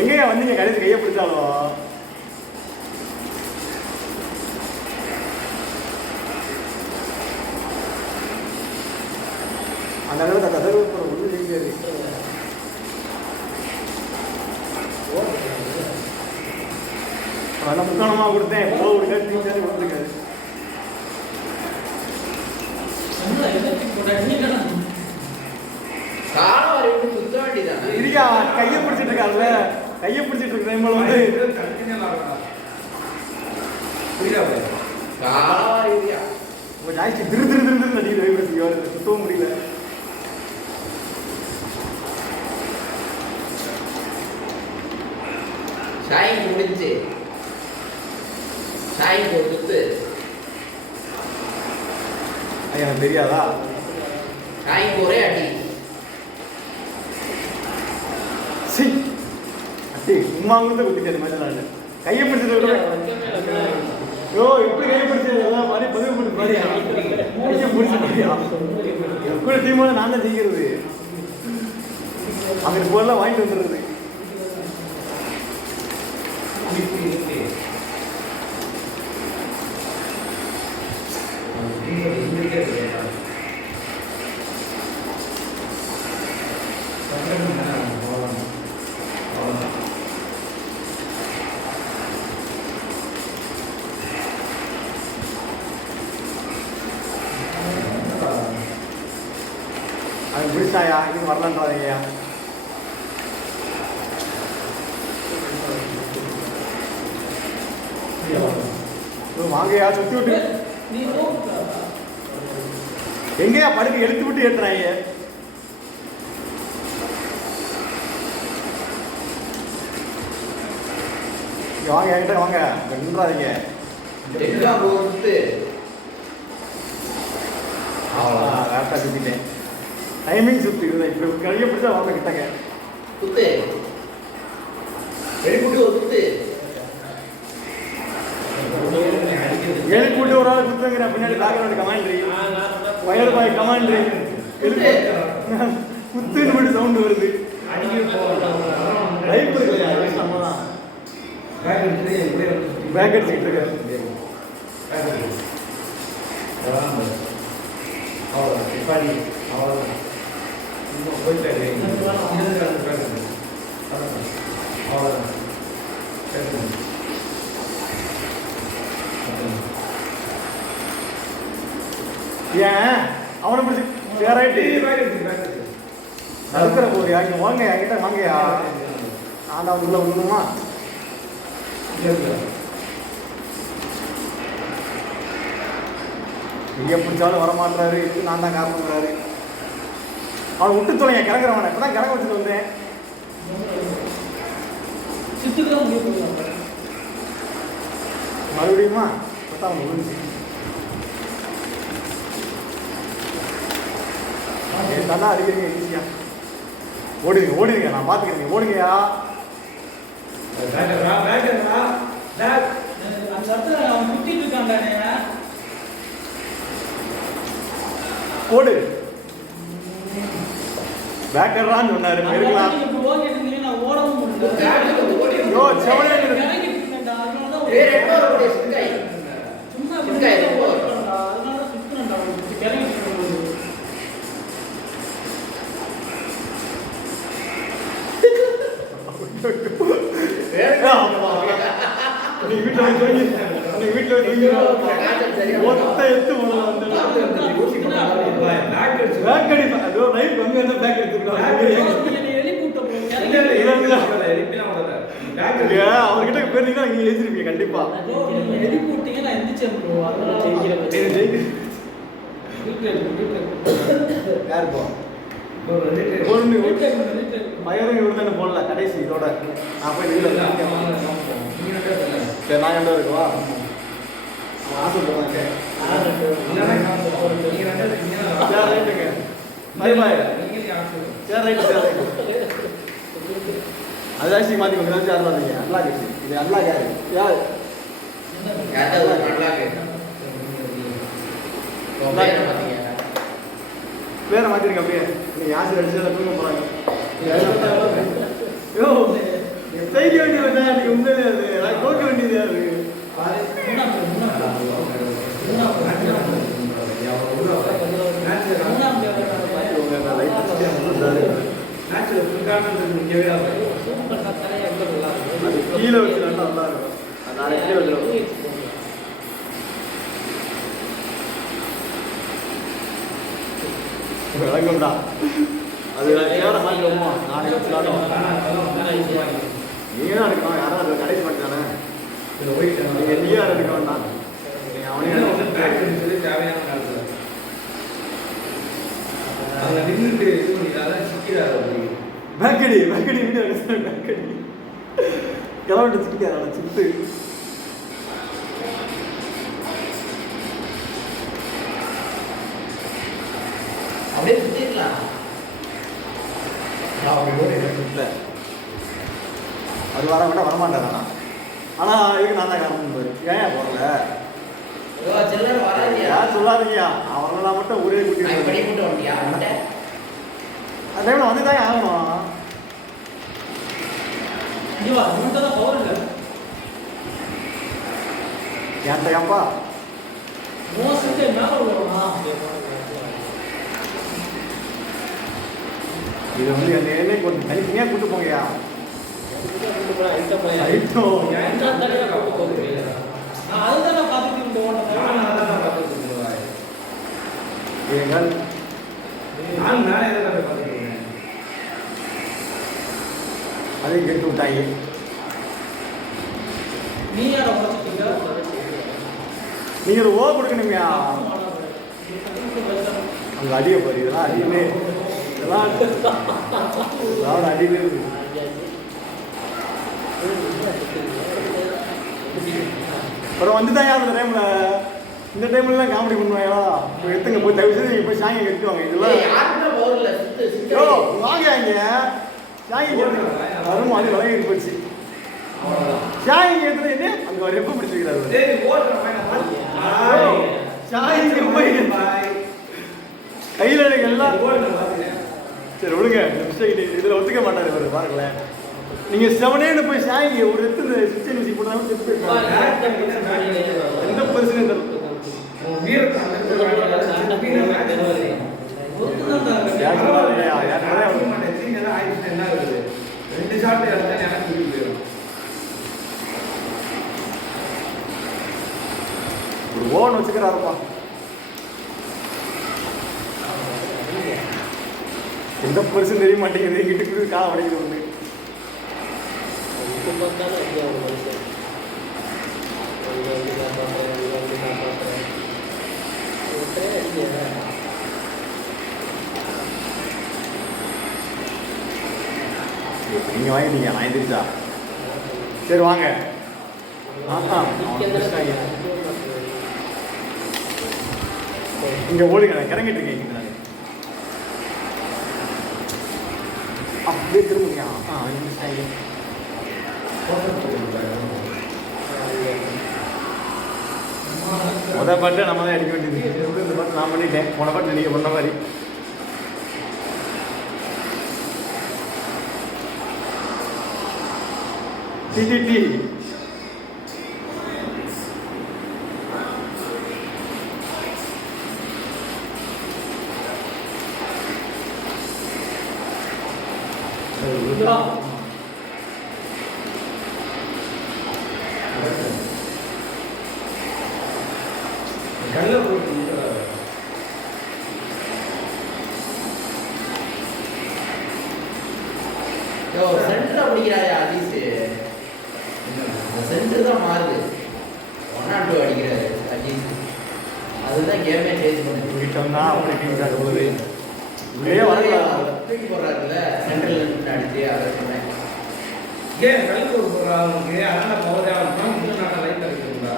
எங்கேயா வந்தீங்க கடைசி கையை பிடிச்சாலும்? அந்த நேரத்தை கதவு ஒன்று செய்யாது. அதெல்லாம் முக்காணமாக கொடுத்தேன், போக கொடுக்காது, டீச்சர் கொடுத்துருக்காரு. இருக்கியா கையை பிடிச்சிட்டு இருக்காருல்ல, கையை பிடிச்சிட்டு இருக்க டைம்ல வந்து ஜாய்ச்சி திரு திரு திரு திரு நடிக்கிற வைப்ரேஷன் சுத்தவும் முடியல. ஷாயின் முடிஞ்சு ஷாயின் கொடுத்து எனக்கு தெரியாதா? ஷாயின் ஒரே அடி. அட்டி உமா வந்து குத்திக்காது மாதிரி கையை பிடிச்சது. யோ எப்படி கையை பிடிச்சது எல்லாம் மாதிரி பதிவு பண்ணி பாரியா, கையை பிடிச்ச மாதிரியா? கூட டீமோட நான் தான் செய்கிறது. அங்கே போலாம் வாங்கிட்டு வந்துடுறது. அது பிடிச்சாயா, இது வரலான்றாதையா. வாங்கயா சுத்தி விட்டு எங்கயா படுக்க எழுத்து விட்டு ஏற்றுறாங்க. வாங்க என்கிட்ட வாங்க, நின்றாதீங்க. கரெக்டாக சுத்திட்டேன். டைமிங் சுத்து இதுதான். இப்படி கையை பிடிச்சா வாங்க கிட்டங்க குத்து வெளிக்கூட்டி ஒரு குத்து. ஏழு கூட்டி ஒரு ஆள் குத்துங்கிற பின்னாடி பேக்ரவுண்ட் கமாண்ட்ரி, வயர் பாய் கமாண்ட்ரி, குத்துன்னு மட்டும் சவுண்டு வருது. லைஃப் இருக்கு நம்ம தான் பேக் அடிச்சுட்டு இருக்காரு. ஏன் அவனை பிடிச்சி வேறாயிட்டு நடக்கிற போறியா? இங்க வாங்க என்கிட்ட வாங்கயா. நான் தான் உள்ள விடணுமா? எங்க பிடிச்சாலும் வரமாட்டாரு. நான் தான் காரணங்கிறாரு. அவனை விட்டு தொலைங்க, கிளங்குறவனை. இப்பதான் கிளங்க வச்சுட்டு வந்தேன். மறுபடியுமா பார்த்தா அவன் விழுந்துச்சு. நல்லா அடிக்கிறீங்க ஈஸியா. ஓடுங்க ஓடுங்க, நான் பார்த்துக்கிறேன். ஓடுங்கயா. ஓடு. பேக்கர்றான்னு சொன்னாரு. நீ வீட்டுல போய் தூங்கி நீ வீட்டுல போய் தூங்கி மொத்த எத்து போல வந்து பேக் அடி அதோ ரைட் கம்மி வந்து பேக் எடுத்துக்கலாம் அவர்கிட்ட போயிருந்தீங்கன்னா நீங்க எழுதிருப்பீங்க கண்டிப்பா யாருப்போ மயிரும் இவரு தானே போடல கடைசி இதோட நான் போய் வெளியில சரி நான் என்ன இருக்குவா ஆசைப்படுறாங்க அதாச்சு மாத்தி கொஞ்சம் யார் பார்த்தீங்க அல்லா கேட்டு இது அல்லா யாரு யார் பேரை மாத்திருங்க அப்படியே நீங்க யாசி அடிச்சு தூங்க போறாங்க யோ செய்ய வேண்டியது நீங்க உண்மையிலே அது நான் கோக்க வேண்டியது அது கீழே வச்சு நல்லா இருக்கும் நாளைக்கு கீழே வச்சிருவோம் விளங்கும்டா அது கேவர மாதிரி வருமா நாளைக்கு வச்சுக்காட்டும் நீங்க தான் எடுக்கணும் யாரும் அதில் கடைசி பண்ணிட்டானே நீங்கள் நீயார் எடுக்க வேண்டாம் நீங்கள் அவனையும் சொல்லி தேவையான காலத்தில் அதை நின்றுட்டு இது பண்ணிட்டாதான் சிக்கிறாரு பேக்கடி வீடு பேக்கடி கிளம்பிட்டு சிக்கிக்காத சித்து அப்படியே சுத்திடலாம் அது வர விட வரமாட்டாங்க ஆனால் இதுக்கு நான் தான் காரணம் ஏன் போகல சில்லற வராதியா யார் சொல்லாதீங்கயா அவங்களெல்லாம் மட்டும் ஒரே குட்டி படி போட்டு வண்டியா அந்த டைமில் வந்து தான் ஆகணும் ஏன்ப்பா இது வந்து அந்த எண்ணெய் கொஞ்சம் தனித்தனியாக கூட்டு போங்கயா அதையும் கெட்டு விட்டாங்க நீங்க ஒரு ஓ கொடுக்கணுங்கயா அங்க அடிய போறீங்க இதெல்லாம் அடியிலே இதெல்லாம் அடியிலே இருக்கு அப்புறம் வந்துதான் யார் இந்த டைம்ல காமெடி பண்ணுவாங்களா இப்போ எடுத்துங்க போய் தயவு செய்து நீங்க போய் சாங்கி எடுத்துவாங்க இதெல்லாம் யோ வாங்க இங்க சாங்கி வரும் அது விலகி போச்சு சாங்கி எடுத்துட்டு என்ன அங்க ஒரு எப்ப பிடிச்சிருக்கிறாரு சாங்கி போய் கையில் எனக்கு எல்லாம் சரி விடுங்க மிஸ்டேக் இதில் ஒத்துக்க மாட்டாரு இவர் பாருங்களேன் நீங்க செவனேன்னு போய் சாங்கி ஒரு இடத்துல சுவிட்ச் மியூசிக் போட்டாலும் செத்து எந்த பிரச்சனையும் ஒரு ஓன் வச்சுக்கிறாருப்பா எந்த பரிசும் தெரிய மாட்டேங்குது எங்கிட்ட காலம் அடைக்குது ஒன்று நீங்க வாங்கிட்டீங்க நான் எந்திரிச்சா சரி வாங்க இங்க ஓடுங்க நான் கிறங்கிட்டு இருக்கேன் அப்படியே திரும்புங்க முதல் பாட்டு நம்ம தான் அடிக்க வேண்டியது இந்த பாட்டு நான் பண்ணிட்டேன் போன பாட்டு நீங்கள் பண்ண மாதிரி டிடிடி யோ சென்டர் பிடிக்கிறாயா அஜீஸ் சென்டர் தான் மாறுது 1-2 அடிக்கிறாரு அஜீஸ் அதுதான் கேமே சேஞ்ச் பண்ணுது போயிட்டோம்னா அப்படி டீம் காட்ட போகுது உள்ளே வரலாம் தூக்கி போடுறாருல்ல சென்ட்ரல் நின்று அடிச்சு அதை சொன்னேன் ஏன் கழுத்து போடுறா அவனுக்கு அதனால போதா இன்னும் நான் லைட் அடிக்கிறா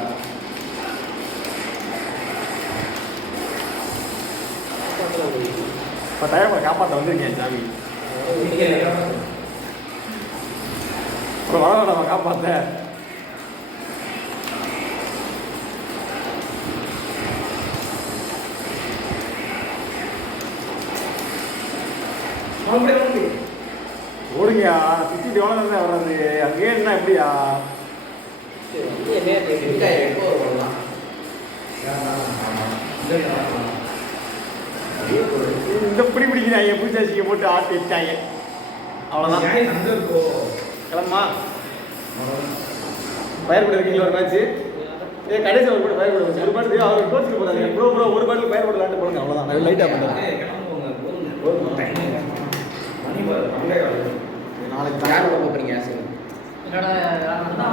10,000 காப்பாற்ற வந்திருக்கேன் சாமி அப்புறம் வர நம்ம காப்பாற்ற ஓடுங்கயா சுத்திட்டு எவ்வளோ தான் வர்றது அங்கேயே என்ன எப்படியா எடுக்க வரலாம் இந்த பிடி பிடிக்கிறாங்க பூச்சாச்சிக்கு போட்டு ஆட்டி வச்சாங்க அவ்வளோதான் அங்க இருக்கோ கிளம்பா பயிர் கூட இருக்கீங்களா ஒரு மேட்ச்சு கடைசி ஒரு கூட பயிர் கூட ஒரு பாட்டு அவர் கோச்சுட்டு போறாங்க ப்ரோ ஒரு பாட்டில் பயிர் கூட விளாண்டு போடுங்க அவ்வளோதான் லைட்டாக பண்ணுறேன் மணி பாரு நாளைக்கு யார் போகிறீங்க என்னடா